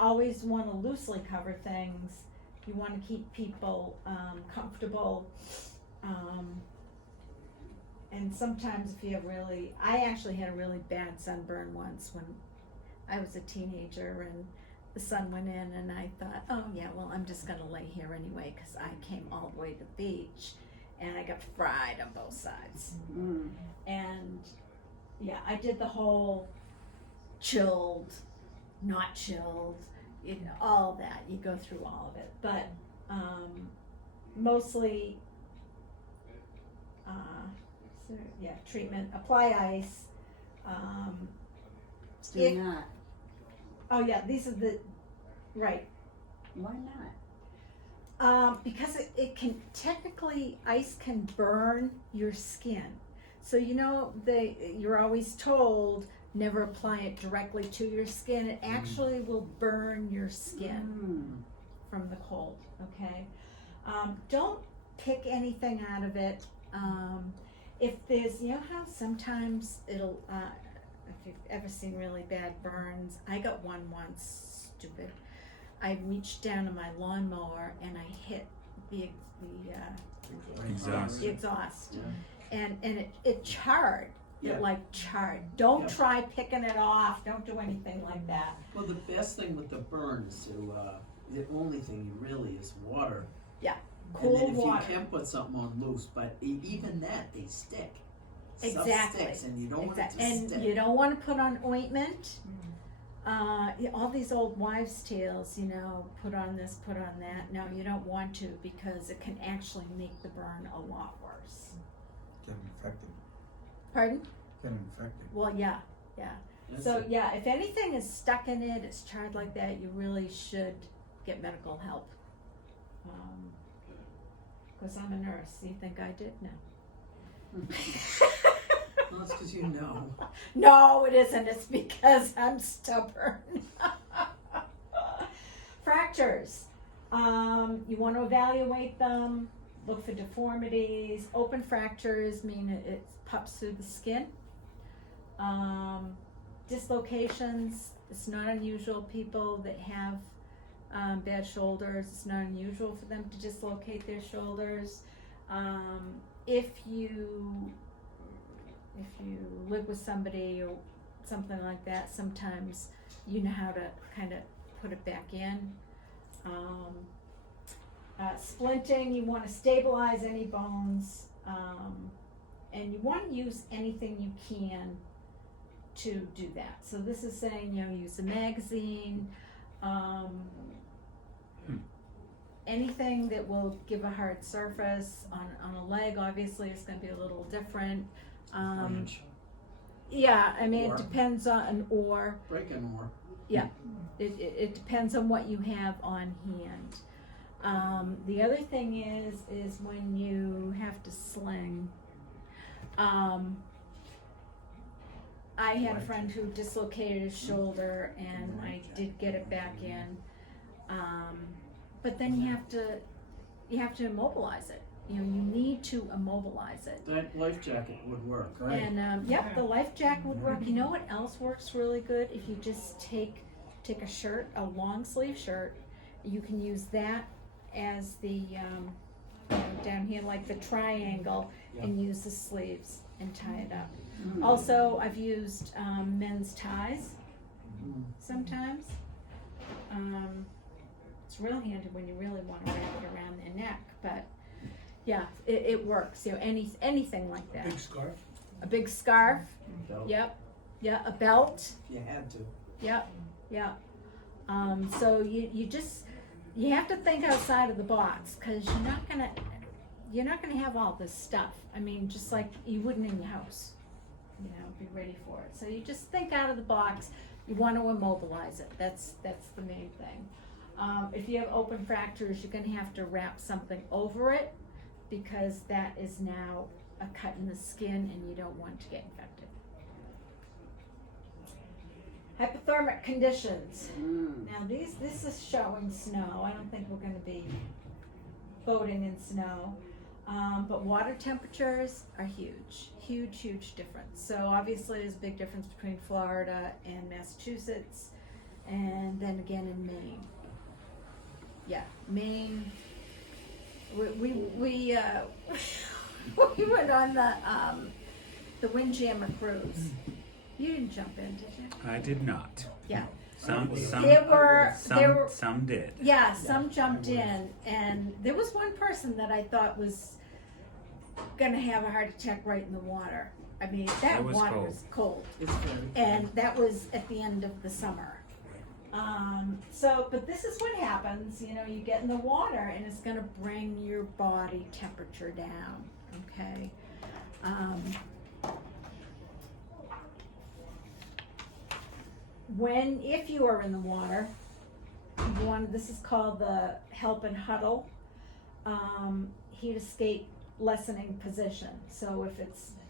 Always want to loosely cover things. You want to keep people comfortable. And sometimes if you have I actually had a really bad sunburn once when I was a teenager, and the sun went in, and I thought, oh yeah, well, I'm just gonna lay here anyway, because I came all the way to the beach, and I got fried on both sides. And yeah, I did the whole chilled, not chilled, you know, all of that. You go through all of it, but mostly, treatment. Apply ice. Do not. Oh yeah, these are the right. Why not? Because it can technically, ice can burn your skin. So you're always told never apply it directly to your skin. It actually will burn your skin from the cold, okay? Don't pick anything out of it. If there's, how sometimes it'll, if you've ever seen really bad burns, I got one once, stupid. I reached down to my lawnmower and I hit the Exhaust. exhaust. Yeah. And it charred. Yeah. It like charred. Don't Yeah. try picking it off. Don't do anything like that. Well, the best thing with the burn is to, the only thing really is water. Cool and then water. if you can put something on loose, but even that, they stick. Exactly. Stuff sticks and you don't want it to And stick. you don't want to put on ointment. All these old wives' tales, put on this, put on that. No, you don't want to, because it can actually make the burn a lot worse. Get infected. Pardon? Get infected. Well, yeah. That's So it. yeah, if anything is stuck in it, it's charred like that, you really should get medical help. Because I'm a nurse. You think I did? No. Well, that's because you know. No, it isn't. It's because I'm stubborn. Fractures. You want to evaluate them. Look for deformities. Open fractures mean it pops through the skin. Dislocations. It's not unusual. People that have bad shoulders, it's not unusual for them to dislocate their shoulders. If you live with somebody or something like that, sometimes you know how to kind of put it back in. Splinting, you want to stabilize any bones, and you want to use anything you can to do that. So this is saying, use a magazine, anything that will give a hard surface. On a leg, obviously it's going to be a little different. Branch. Yeah, I mean, Or. it depends on an oar. Break an oar. Yeah, it depends on what you have on hand. The other thing is when you have to sling. I had a friend who dislocated his shoulder, and I did get it back in. But then you have to immobilize it. You need to immobilize it. That life jacket would work. Right. And the life jacket would work. You know what else works really good? If you just take a shirt, a long sleeve shirt, you can use that as the down here like the triangle, and use the sleeves and tie it up. Also, I've used men's ties sometimes. It's real handy when you really want to wrap it around their neck, but yeah, it works. Anything like that. Big scarf. A big scarf. Belt. Yep. Yeah, a belt. You had to. Yep. So you have to think outside of the box, because you're not gonna have all this stuff. I mean, just like you wouldn't in your house. Be ready for it. So you just think out of the box. You want to immobilize it. That's the main thing. If you have open fractures, you're gonna have to wrap something over it, because that is now a cut in the skin, and you don't want to get infected. Hypothermic conditions. Now this is showing snow. I don't think we're going to be boating in snow, but water temperatures are huge difference. So obviously there's a big difference between Florida and Massachusetts, and then again in Maine. Yeah, Maine. We we went on the Windjammer cruise. You didn't jump in, did you? I did not. Yeah. Some did. Yeah, some jumped in, and there was one person that I thought was gonna have a heart attack right in the water. I mean, that was water cold. was cold, It's very. and that was at the end of the summer. But this is what happens, you get in the water, and it's gonna bring your body temperature down, okay? If you are in the water, this is called the help and huddle. Heat escape lessening position. So if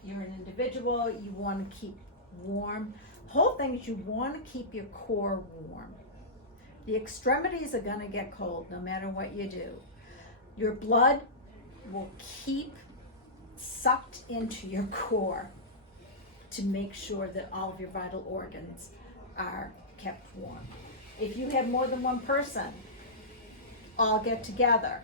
you're an individual, you wanna keep warm. Whole thing is you wanna keep your core warm. The extremities are gonna get cold no matter what you do. Your blood will keep sucked into your core to make sure that all of your vital organs are kept warm. If you have more than one person, all get together.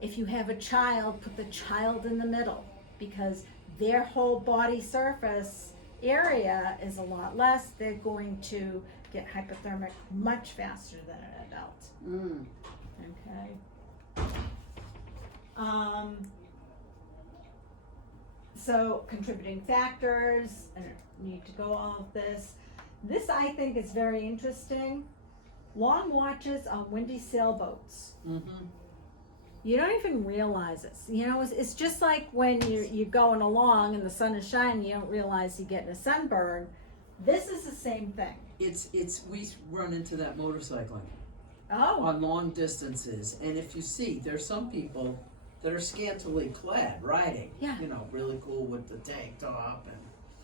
If you have a child, put the child in the middle, because their whole body surface area is a lot less. They're going to get hypothermic much faster than an adult. Okay. So contributing factors, I don't need to go all of this. This I think is very interesting. Long watches on windy sailboats. Mm-hmm. You don't even realize it. You know, it's just like when you're going along and the sun is shining, you don't realize you're getting a sunburn. This is the same thing. We run into that motorcycling Oh, on long distances, and if you see, there's some people that are scantily clad riding. Yeah. You know, really cool with the tank top and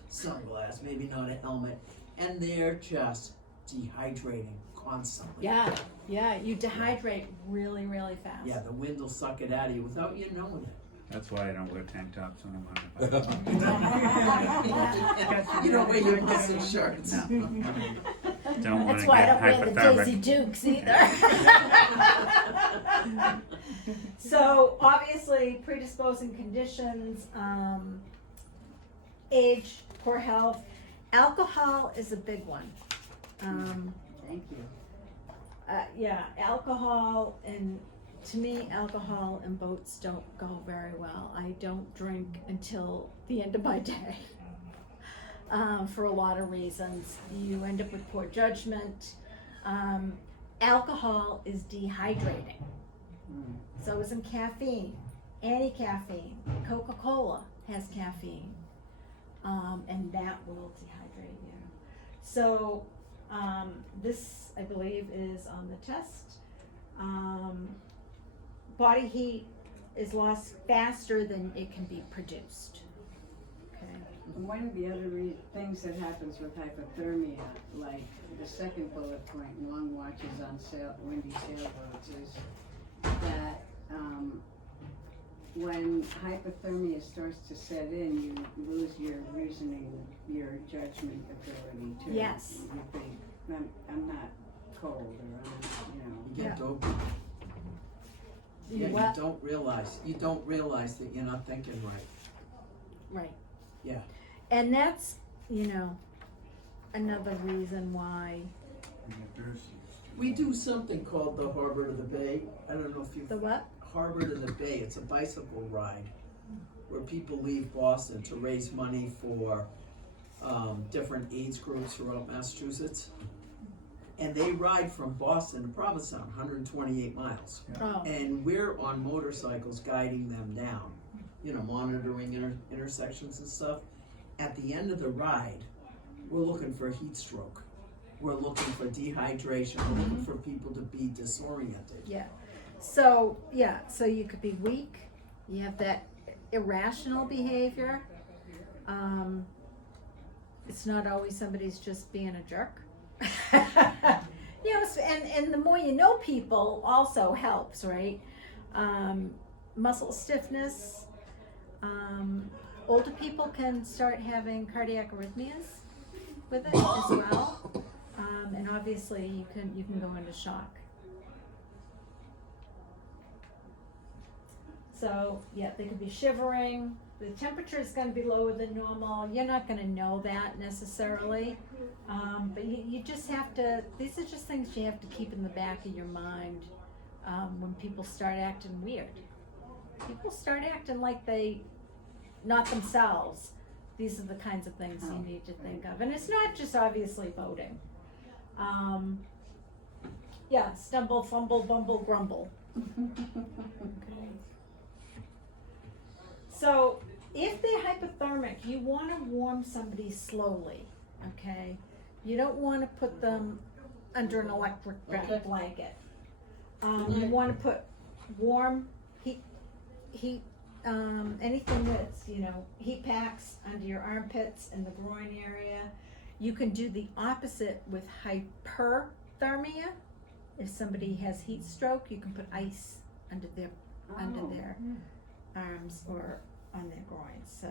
sunglasses, maybe not a helmet, and they're just dehydrating constantly. yeah, you dehydrate really, really fast. Yeah, the wind will suck it out of you without you knowing it. That's why I don't wear tank tops when I'm on You don't wear your muscle shirts. a Don't want That's to why I get don't wear the Daisy hypothermic. Dukes either. So obviously predisposing conditions, age, poor health, alcohol is a big one. Thank you. Yeah, alcohol, and to me, alcohol and boats don't go very well. I don't drink until the end of my day. For a lot of reasons. You end up with poor judgment. Alcohol is dehydrating. So isn't caffeine. Any caffeine. Coca-Cola has caffeine. And that will dehydrate you. So this, I believe, is on the test. Body heat is lost faster than it can be produced. Okay. One of the other things that happens with hypothermia, like the second bullet point in long watches on windy sailboats, is that when hypothermia starts to set in, you lose your reasoning, your judgment ability too. Yes. You think, I'm not cold, or I'm, You get Yeah. dopey. Yeah, What? you don't realize that you're not thinking right. Right. Yeah. And that's, another reason why We do something called the Harbor to the Bay. I don't know if you've the what? Harbor to the Bay. It's a bicycle ride where people leave Boston to raise money for different AIDS groups throughout Massachusetts. And they ride from Boston to Provincetown, 128 miles. Oh, And we're on motorcycles guiding them down, monitoring intersections and stuff. At the end of the ride, we're looking for heat stroke. We're looking for dehydration. We're looking for people to be disoriented. yeah. So you could be weak. You have that irrational behavior. It's not always somebody's just being a jerk. And the more you know people also helps, right? Muscle stiffness. Older people can start having cardiac arrhythmias with it as well. And obviously you can go into shock. So yeah, they could be shivering. The temperature is going to be lower than normal. You're not going to know that necessarily, but you just have to. These are just things you have to keep in the back of your mind when people start acting weird. People start acting like they not themselves. These are the kinds of things you need to think of, and it's not just obviously voting. Yeah, stumble, fumble, bumble, grumble. Okay. So, if they're hypothermic, you want to warm somebody slowly, okay? You don't want to put them under an electric blanket. You want to put warm heat anything that's, heat packs under your armpits and the groin area. You can do the opposite with hyperthermia. If somebody has heat stroke, you can put ice under their arms or on their groins. So,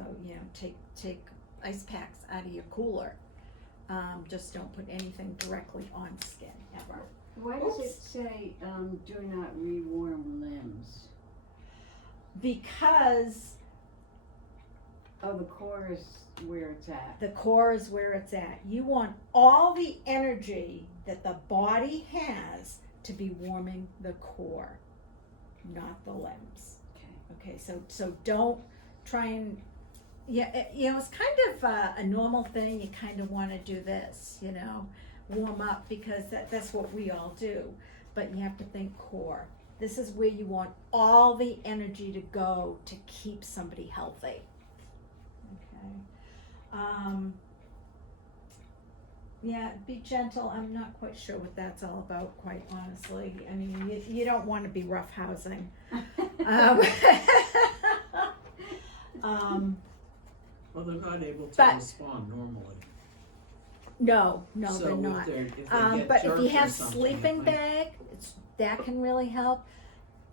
take ice packs out of your cooler. Just don't put anything directly on skin ever. Why does it say, do not rewarm limbs? Because Oh, the core is where it's at. the core is where it's at. You want all the energy that the body has to be warming the core, not the limbs. Okay, so don't try and, it's kind of a normal thing. You kind of want to do this, warm up, because that's what we all do. But you have to think core. This is where you want all the energy to go to keep somebody healthy. Okay. Be gentle. I'm not quite sure what that's all about, quite honestly. I mean, you don't want to be roughhousing. Well, they're not able to But- respond normally. No, So they're if not. they're- if they get But if jerked you or have something, sleeping like- bag, that can really help.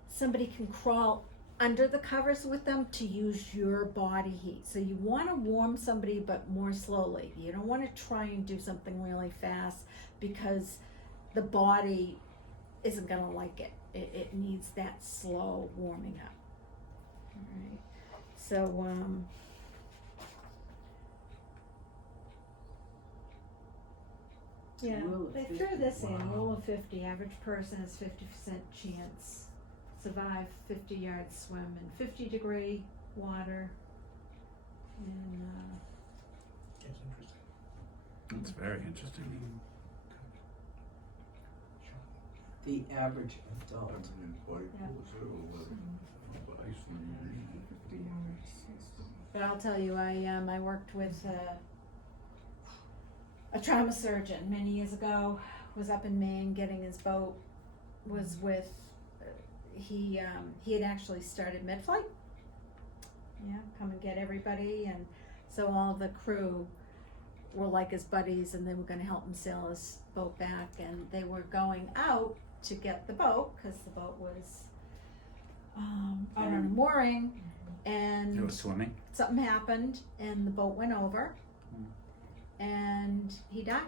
Somebody can crawl under the covers with them to use your body heat. So you want to warm somebody, but more slowly. You don't want to try and do something really fast, because the body isn't going to like it. It needs that slow warming up. All right. So, yeah, Rule of they 50. threw this in, Wow. rule of 50, average person has 50% chance survive 50-yard swim in 50-degree water. And, That's interesting. That's very interesting. The average adult. but I'll tell you, I worked with a trauma surgeon many years ago, was up in Maine getting his boat, was with, he had actually started mid-flight. Yeah, come and get everybody, and so all the crew were like his buddies, and they were gonna help him sail his boat back, and they were going out to get the boat, cause the boat was, out on a mooring, and It was swimming. something happened and the boat went over and he died.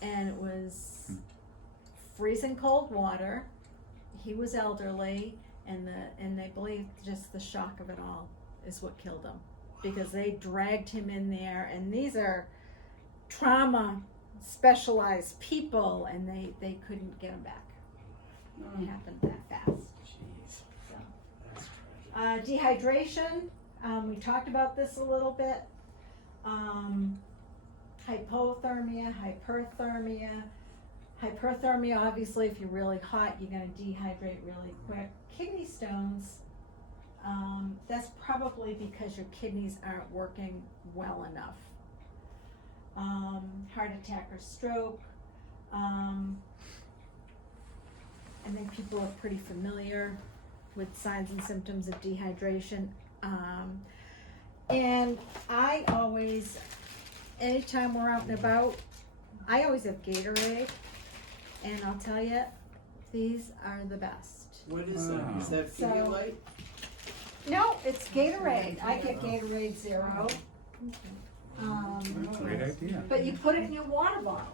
And it was freezing cold water. He was elderly, and they believe just the shock of it all is what killed him, because they dragged him in there, and these are trauma specialized people, and they couldn't get him back. It happened that fast. Jeez. So. That's tragic. Dehydration, we talked about this a little bit. Hypothermia, hyperthermia. Hyperthermia, obviously, if you're really hot, you're gonna dehydrate really quick. Kidney stones, that's probably because your kidneys aren't working well enough. Heart attack or stroke. I think people are pretty familiar with signs and symptoms of dehydration. And I always, anytime we're out and about, I always have Gatorade, and I'll tell you, these are the best. What is that? Is that So- Pedialyte? No, it's Gatorade. I get Gatorade Zero. Great idea. But you put it in your water bottle.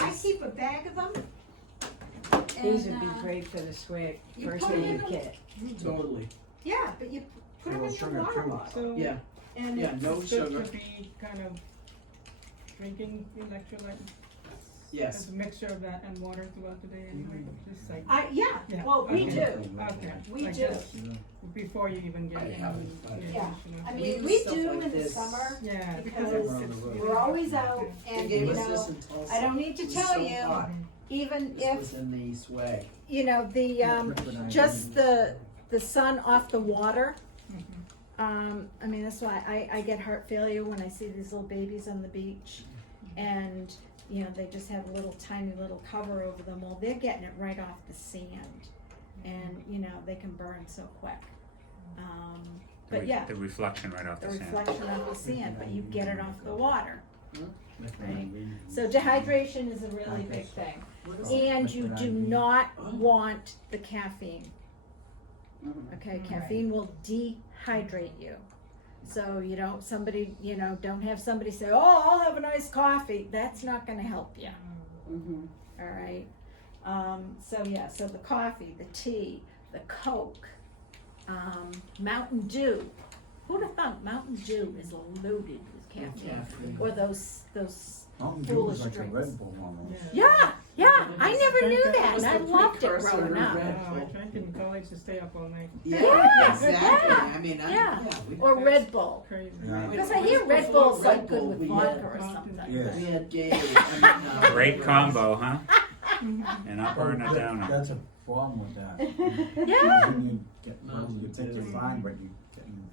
I keep a bag of them. These and, would be great for the swag you first put it aid in kit. Totally. Yeah, but you put them in Sugar your water too. bottle. So, Yeah. and Yeah, no it's good sugar. to be kind of drinking electrolyte Yes. as a mixture of that and water throughout the day anyway, just like, Yeah, Yeah. well, we Okay. do. okay. We like do. this, before you even get any Yeah. nutrition. I We mean, do we stuff do like in the this. summer, Yeah, because because it's we're always out, They and, gave you us this know, in Tulsa. I don't need to It was tell so you, hot. even This if, was in the swag. you know, just the sun off the water. I mean, that's why I get heart failure when I see these little babies on the beach, and, you know, they just have a little tiny little cover over them. Well, they're getting it right off the sand, and, you know, they can burn so quick. But yeah, The reflection right off the the sand. reflection of the sand, but you get it off the water. Right? So dehydration is a really big thing. What is And you do not want the caffeine. Mhm. Okay, caffeine will dehydrate you. So you don't don't have somebody say, oh, I'll have a nice coffee. That's not gonna help you. Mhm. All right. So the coffee, the tea, the Coke, Mountain Dew. Who'd have thought Mountain Dew is loaded with caffeine? Or those Mountain Dew foolish was like a drinks. Red Bull almost. Yeah, I never knew that, was and I the loved it precursor growing to up. Red Oh, I drank it in college to stay up all night. Yeah, exactly. yeah, I mean, yeah. we Or Red Bull. Crazy. Yeah. Because I hear Red Before Bull's like Red good Bull, with we vodka had- or Mountain something. Yes. We had Gatorade. Great combo, huh? And up or a downer. That's a problem with that. Yeah. When you think you're fine, but you getting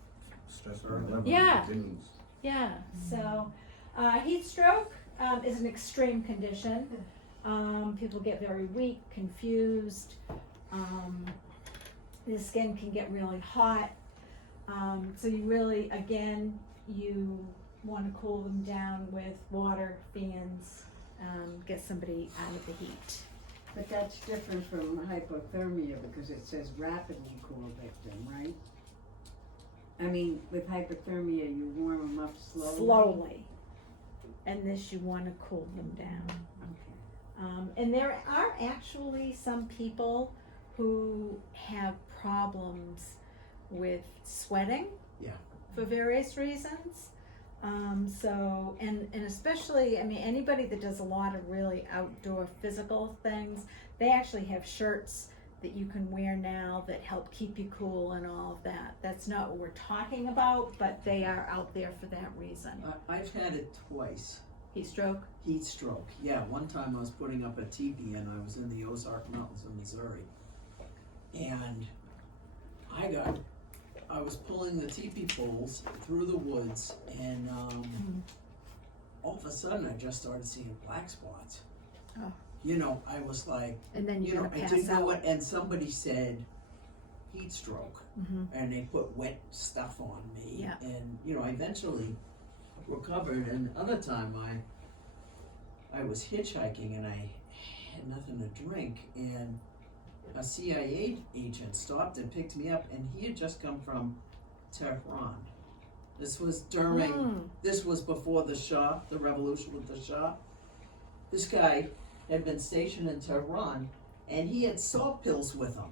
stressed on the level. Yeah. Continues. Yeah, so, heat stroke, is an extreme condition. People get very weak, confused, the skin can get really hot. So you really, again, you wanna cool them down with water, fans, get somebody out of the heat. But that's different from hypothermia because it says rapidly cool victim, right? I mean, with hypothermia, you warm them up slowly. Slowly. And this, you wanna cool them down. Okay. And there are actually some people who have problems with sweating. Yeah. For various reasons. And especially, I mean, anybody that does a lot of really outdoor physical things, they actually have shirts that you can wear now that help keep you cool and all of that. That's not what we're talking about, but they are out there for that reason. I've had it twice. Heat stroke? Heat stroke. Yeah, one time I was putting up a teepee and I was in the Ozark Mountains in Missouri. And I was pulling the teepee poles through the woods and all of a sudden I just started seeing black spots. Oh. You know, I was like, And then you you're know, gonna I pass didn't know out. what, and somebody said heat stroke. Mhm. And they put wet stuff on me. Yeah. And, you know, I eventually recovered. And other time I was hitchhiking and I had nothing to drink. And a CIA agent stopped and picked me up. And he had just come from Tehran. This was this was before the Shah, the revolution with the Shah. This guy had been stationed in Tehran and he had salt pills with him.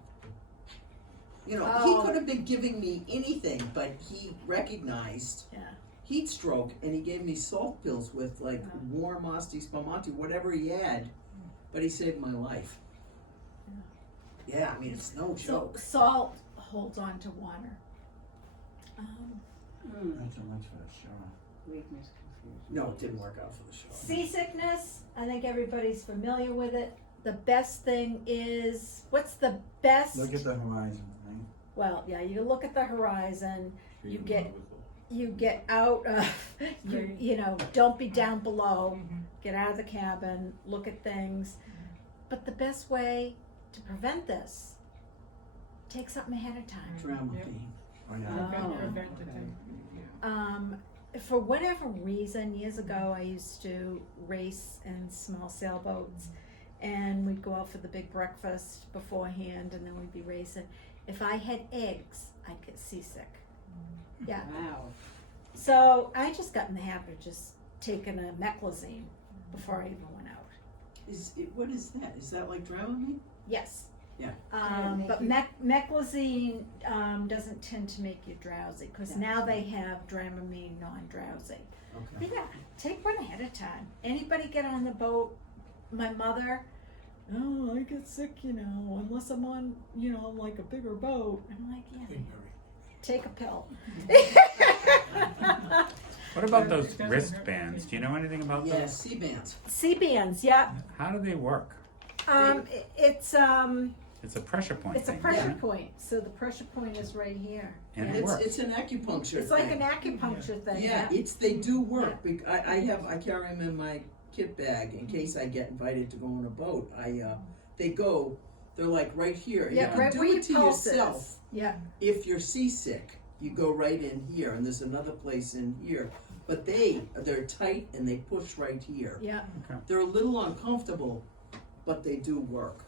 You know, he could have been giving me anything, but he recognized heat stroke and he gave me salt pills with like warm asti spumante, whatever he had, but he saved my life. Yeah, I mean, it's no So joke. salt holds on to water. Not so much for the shower. Weakness, confusion. No, it didn't work out for the Shah. Seasickness, I think everybody's familiar with it. The best thing is, what's the best? Look at the horizon, right? Well, yeah, you look at the horizon, you get out of, you know, don't be down below, get out of the cabin, look at things. But the best way to prevent this, take something ahead of time. Dramamine. Oh, yeah. For whatever reason, years ago, I used to race in small sailboats, and we'd go out for the big breakfast beforehand, and then we'd be racing. If I had eggs, I'd get seasick. Yeah. Wow. So I just got in the habit of just taking a meclizine before I even went out. What is that? Is that like Dramamine? Yes. Yeah. But meclizine doesn't tend to make you drowsy, because now they have Dramamine non-drowsy. Okay. But yeah, take one ahead of time. Anybody get on the boat? My mother, oh, I get sick, you know, unless I'm on, you know, like a bigger boat. I'm like, yeah, take a pill. What about those wristbands? Do you know anything about Yeah, those? C-bands. C-bands, yeah. How do they work? It's It's a pressure point It's a thing, pressure isn't it? point, so the pressure point is right here. And Yeah. it works. It's an acupuncture It's like thing. an acupuncture thing. Yeah, they do work. I carry them in my kit bag in case I get invited to go on a boat. They They're like right here. Yeah, You can right do where it your to pulse yourself. is. Yeah. If you're seasick, you go right in here, and there's another place in here. But they're tight and they push right here. Yeah. They're a little uncomfortable, but they do work.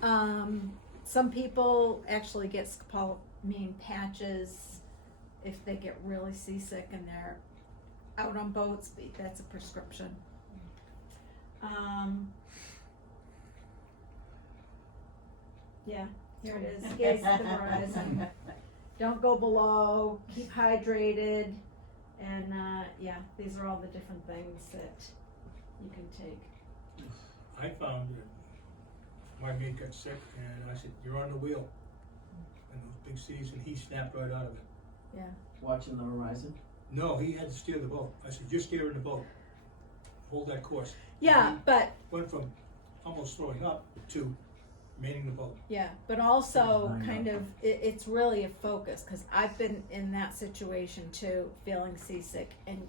Some people actually get scopolamine patches if they get really seasick and they're out on boats. That's a prescription. Yeah, here it is. Here's the horizon. Don't go below. Keep hydrated. And yeah, these are all the different things that you can take. I found that my mate got sick, and I said, "You're on the wheel." And those big seas, and he snapped right out of it. Yeah. Watching the horizon. No, he had to steer the boat. I said, "You're steering the boat. Hold that course." Yeah, but Went from almost throwing up to manning the boat. yeah, but also kind of it's really a focus because I've been in that situation too, feeling seasick, and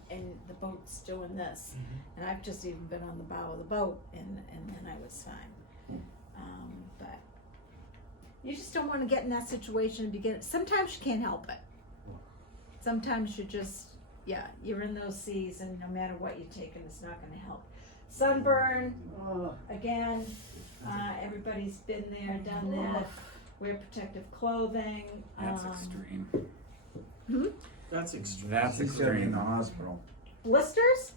the boat's doing this, and I've just even been on the bow of the boat, and then I was fine. But you just don't want to get in that situation and begin. Sometimes you can't help it. Sometimes you just you're in those seas, and no matter what you're taking, it's not going to help. Sunburn, again. Everybody's been there, done that. Wear protective clothing. That's extreme. That's extreme. That's She said in extreme. the hospital. Blisters?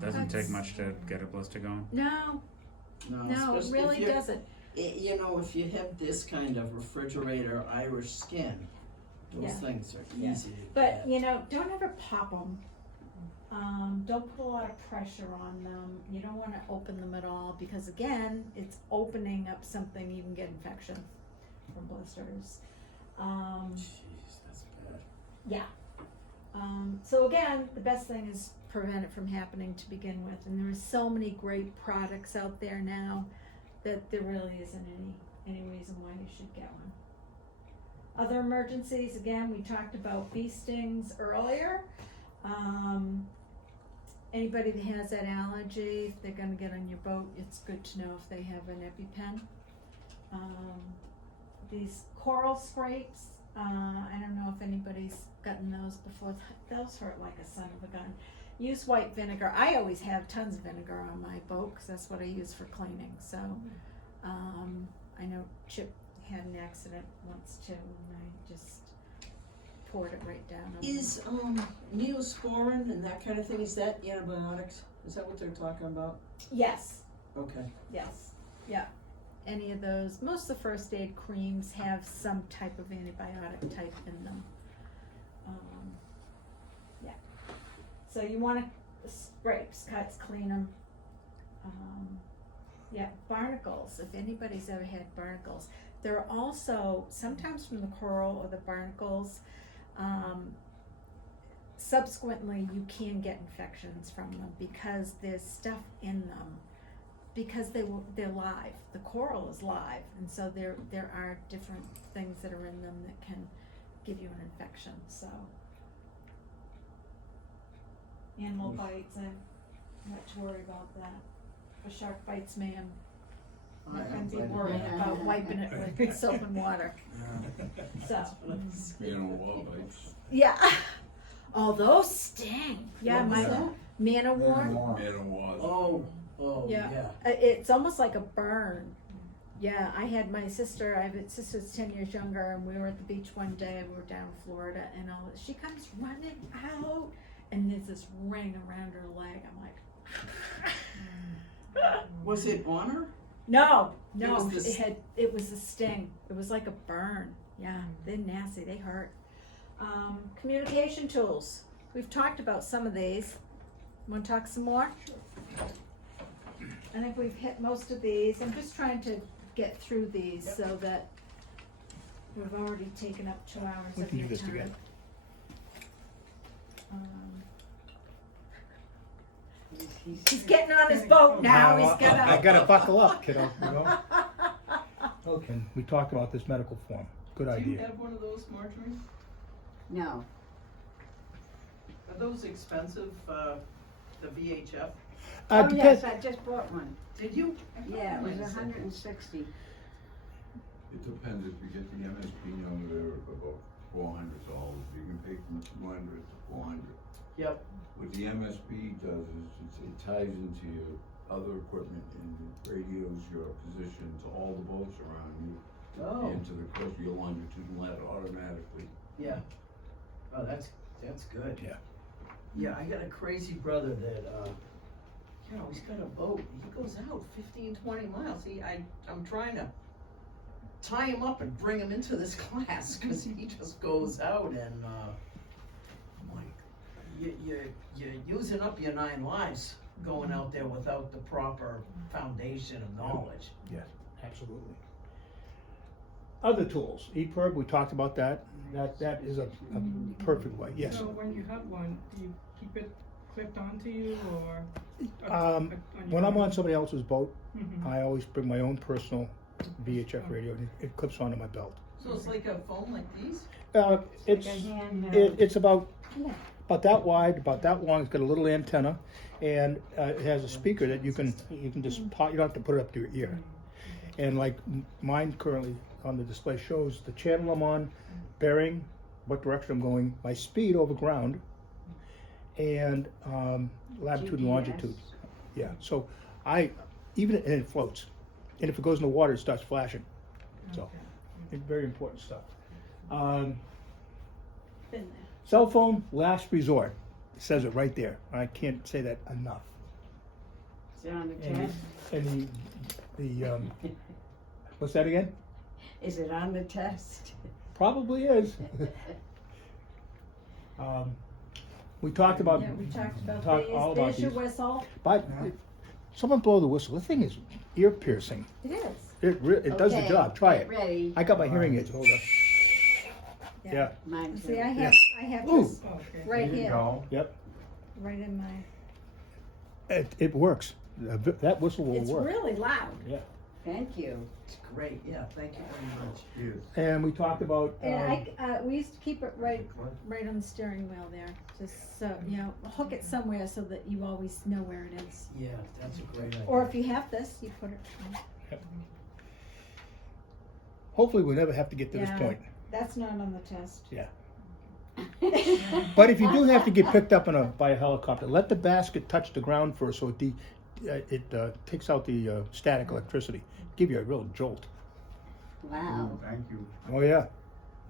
Doesn't take much to get a blister going. No, it especially really if you're- doesn't. You know, if you have this kind of refrigerator Irish skin, those Yeah. things are Yeah. easy to But get. don't ever pop them. Don't put a lot of pressure on them. You don't want to open them at all because again, it's opening up something. You can get infection from blisters. Jeez, that's bad. Yeah. So again, the best thing is prevent it from happening to begin with. And there are so many great products out there now that there really isn't any reason why you should get one. Other emergencies, again, we talked about bee stings earlier. Anybody that has that allergy, if they're gonna get on your boat, it's good to know if they have an EpiPen. These coral scrapes, I don't know if anybody's gotten those before. Those hurt like a son of a gun. Use white vinegar. I always have tons of vinegar on my boat because that's what I use for cleaning. So I know Chip had an accident once too, and I just poured it right down on him. Is Neosporin and that kind of thing, is that antibiotics? Is that what they're talking about? Yes. Okay. Yes, yeah. Any of those, most of the first aid creams have some type of antibiotic type in them. Yeah. So you want to scrapes, cuts, clean them. Yeah, barnacles, if anybody's ever had barnacles. There are also, sometimes from the coral or the barnacles, subsequently you can get infections from them because there's stuff in them. Because they're live. The coral is live, and so there are different things that are in them that can give you an infection. So animal bites, I'm not too worried about that. If a shark bites me, I'm not going to be worried about wiping it with soap and water. So yeah. Oh, those sting. Yeah, What was my that? man o' war. Oh, Yeah. yeah. It's almost like a burn. Yeah, I had my sister, I have a sister that's 10 years younger, and we were at the beach one day, we were down in Florida, and she comes running out, and there's this ring around her leg. I'm like, Was it on her? no, It was this- it was a sting. It was like a burn. Yeah, they're nasty, they hurt. Communication tools. We've talked about some of these. Want to talk some more? I think we've hit most of these. I'm just trying to get through these so that we've already taken up 2 hours We of can do your this time. together. He's getting on his boat now. He's gonna. I gotta buckle up, kiddo. You know? Okay, we talked about this medical form. Good Do you idea. have one of those, Marjorie? No, Are those expensive, the VHF? Oh, Depends. yes, I just bought one. Did you? Yeah, it was Wait a second. $160. It depends, if you get the MSP number, they're about $400, you can pay from 200 to 400. Yep. What the MSP does is it ties into your other equipment and it radios your position to all the boats around you Oh, and to the coast of your longitudinal ladder automatically. yeah. Oh, that's good. Yeah. Yeah, I got a crazy brother that, you know, he's got a boat. He goes out 15, 20 miles. I'm trying to tie him up and bring him into this class because he just goes out and, I'm like, you're using up your 9 lives going out there without the proper foundation of knowledge. Yes, absolutely. Other tools, EPIRB, we talked about that. That is a perfect way, yes. So when you have one, do you keep it clipped onto you or? When I'm on somebody else's boat, Mhm. I always bring my own personal VHF radio, and it clips onto my belt. So it's like a phone like these? It's Like a handheld. it's about that wide, about that long. It's got a little antenna, and it has a speaker that you can just pop. You don't have to put it up to your ear. And like mine currently on the display shows the channel I'm on, bearing, what direction I'm going, my speed over ground, and latitude and GPS. longitude. Yeah. So and it floats, and if it goes in the water, it starts flashing. So it's very important stuff. Been there. Cell phone, last resort. It says it right there. I can't say that enough. Is it on the And test? the what's that again? Is it on the test? Probably is. We talked about, Yeah, we talked about all these. about There's your these. whistle. but someone blow the whistle. The thing is ear piercing. It is. It does the Okay, job. Try get it. ready. I got my hearing aids. Hold up. Yeah. Mine See, too. I have Ooh. this Okay. right There you here, go. Yep. right in my, It works. That whistle will it's work. really loud. Yeah. Thank you. It's great, yeah, thank you very much. Cheers. And we talked about. And we used to keep it right on the steering wheel there, just so, hook it somewhere so that you always know where it is. Yeah, that's a great idea. Or if you have this, you put it, Hopefully, we'll never have to get to this Yeah. point. that's not on the test. Yeah. But if you do have to get picked up by a helicopter, let the basket touch the ground first, so it takes out the static electricity. Give you a real jolt. Wow. Ooh, thank you. Oh yeah,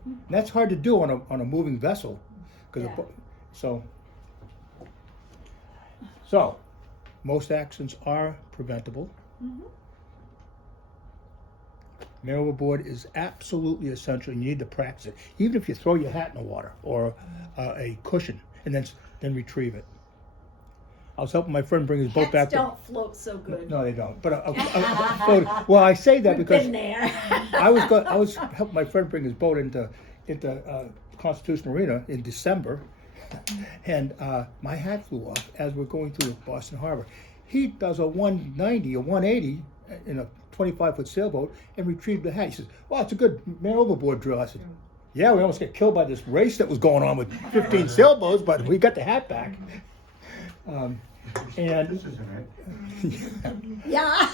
and that's hard to do on a moving vessel, because Yeah. so most accidents are preventable. Mhm. Man overboard is absolutely essential. You need to practice it, even if you throw your hat in the water or a cushion and then retrieve it. I was helping my friend bring his boat back. Hats don't float so good. No, they don't. But well, I say that We've because been there. I was helping my friend bring his boat into Constitution Arena in December, and my hat flew off as we're going through Boston Harbor. He does a 190, a 180 in a 25-foot sailboat and retrieved the hat. He says, "Well, it's a good man overboard drill." I said, "Yeah, we almost got killed by this race that was going on with 15 sailboats, but we got the hat back." And This isn't it. Yeah.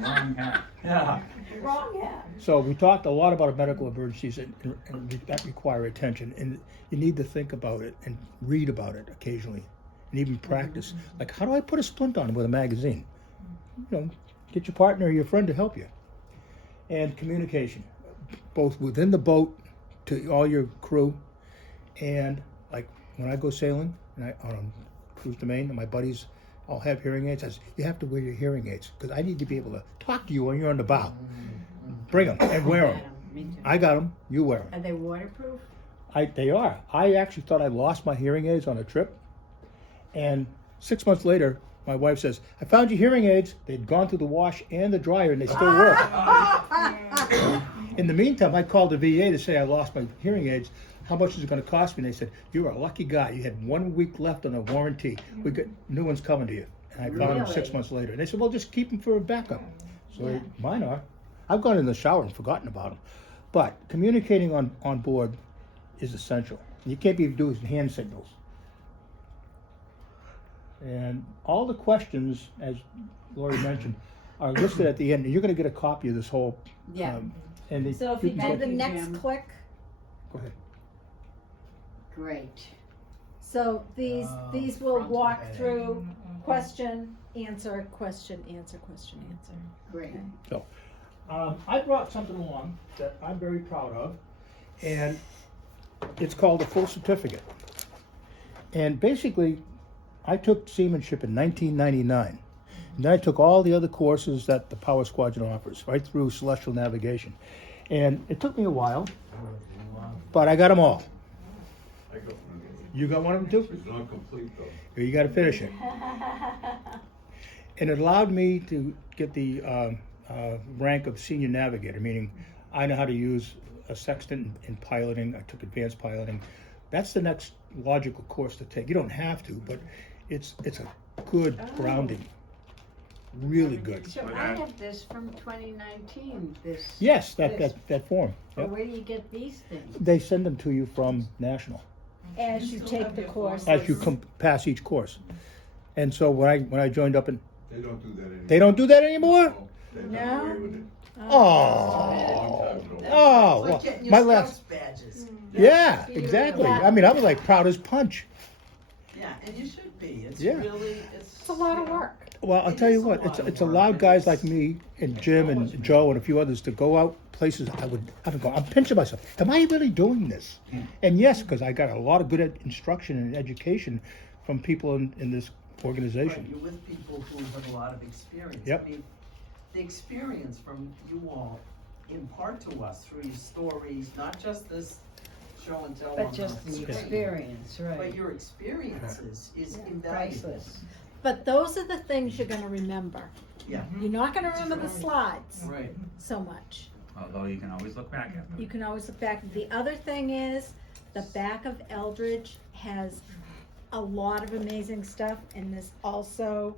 Wrong hat. Yeah. Wrong hat. so we talked a lot about medical emergencies and that require attention, and you need to think about it and read about it occasionally, and even practice. Like, how do I put a splint on with a magazine? Get your partner or your friend to help you. And communication, both within the boat to all your crew, and like when I go sailing and I on cruise to Maine, and my buddies all have hearing aids. I say, you have to wear your hearing aids because I need to be able to talk to you when you're on the bow. Bring them and wear them. Me too. I got them. You wear them. Are they waterproof? They are. I actually thought I lost my hearing aids on a trip, and 6 months later, my wife says, "I found your hearing aids. They'd gone through the wash and the dryer, and they still work." In the meantime, I called the VA to say I lost my hearing aids. How much is it going to cost me? And they said, "You're a lucky guy. You had 1 week left on a warranty. We got new ones coming to you." And I found them 6 Really? months later. And they said, "Well, just keep them for a backup." So Yeah. mine are. I've gone in the shower and forgotten about them. But communicating on board is essential. You can't be doing hand signals. And all the questions, as Lori mentioned, are listed at the end. And you're going to get a copy of this whole. Yeah. And they, So if you can do get- the you, next Jim. click, Go ahead. Great. so these will front walk page. through question, answer, question, answer, question, answer. Great. I brought something along that I'm very proud of, and it's called a full certificate. And basically, I took seamanship in 1999. And then I took all the other courses that the Power Squadron offers, right through celestial navigation. And it took me a while, but I got them all. I got one. You got one of them too? It's not complete though. You got to finish it. And it allowed me to get the rank of senior navigator, meaning I know how to use a sextant in piloting. I took advanced piloting. That's the next logical course to take. You don't have to, but it's a good grounding. Really good. So I have this from 2019, this. Yes, that this. that form. But Yep. where do you get these things? They send them to you from National As you take the course. as you pass each course. And so when I joined up in, They don't do that anymore. they don't do that anymore. No, they've No? done away with it. Oh, Long time ago. oh, Like well, getting your my Scouts last. badges. Yeah, exactly. Yeah. I mean, I was like proud as punch. Yeah, and you should be. It's Yeah. really, It's a lot of work. Well, I'll It tell you is a what, lot of it's work, allowed but guys it's- like me and Jim and Joe and a few others to go out places I would go. I'm pinching myself. Am I really doing this? And yes, because I got a lot of good instruction and education from people in this Right, organization. you're with people who have a lot of experience. Yep. I mean, the experience from you all impart to us through your stories, not just this show and tell on But just the screen, experience, but right. your experiences is invaluable. Priceless. But those are the things you're gonna remember. Yeah, You're not gonna remember the slides right. so much. Although you can always look back at them. You can always look back. The other thing is, the back of Eldridge has a lot of amazing stuff, and there's also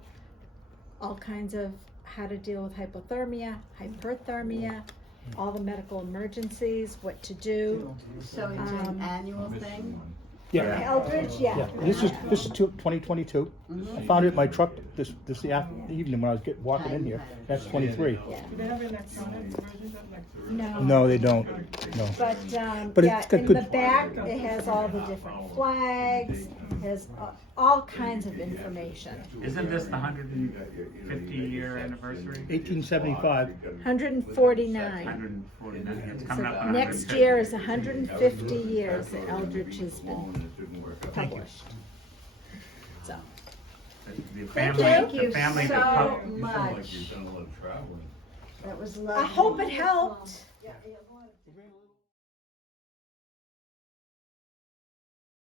all kinds of how to deal with hypothermia, hyperthermia, all the medical emergencies, what to do. So it's an annual thing? Yeah, Eldridge, yeah. yeah. This is 2022. I found it in my truck this evening when I was walking in here. That's 23. Yeah. Do they have electronic versions of like? No. No, they don't. No. But, But yeah, it's got in good- the back, it has all the different flags, has all kinds of information. Isn't this the 150-year anniversary? 1875. 149. 149. It's coming up on Next 150. year is 150 years that Eldridge has been It didn't work out. published. So, The Thank family, you the family, the so pub- You sound like much. you've done a lot of traveling. That was lovely. I hope it helped.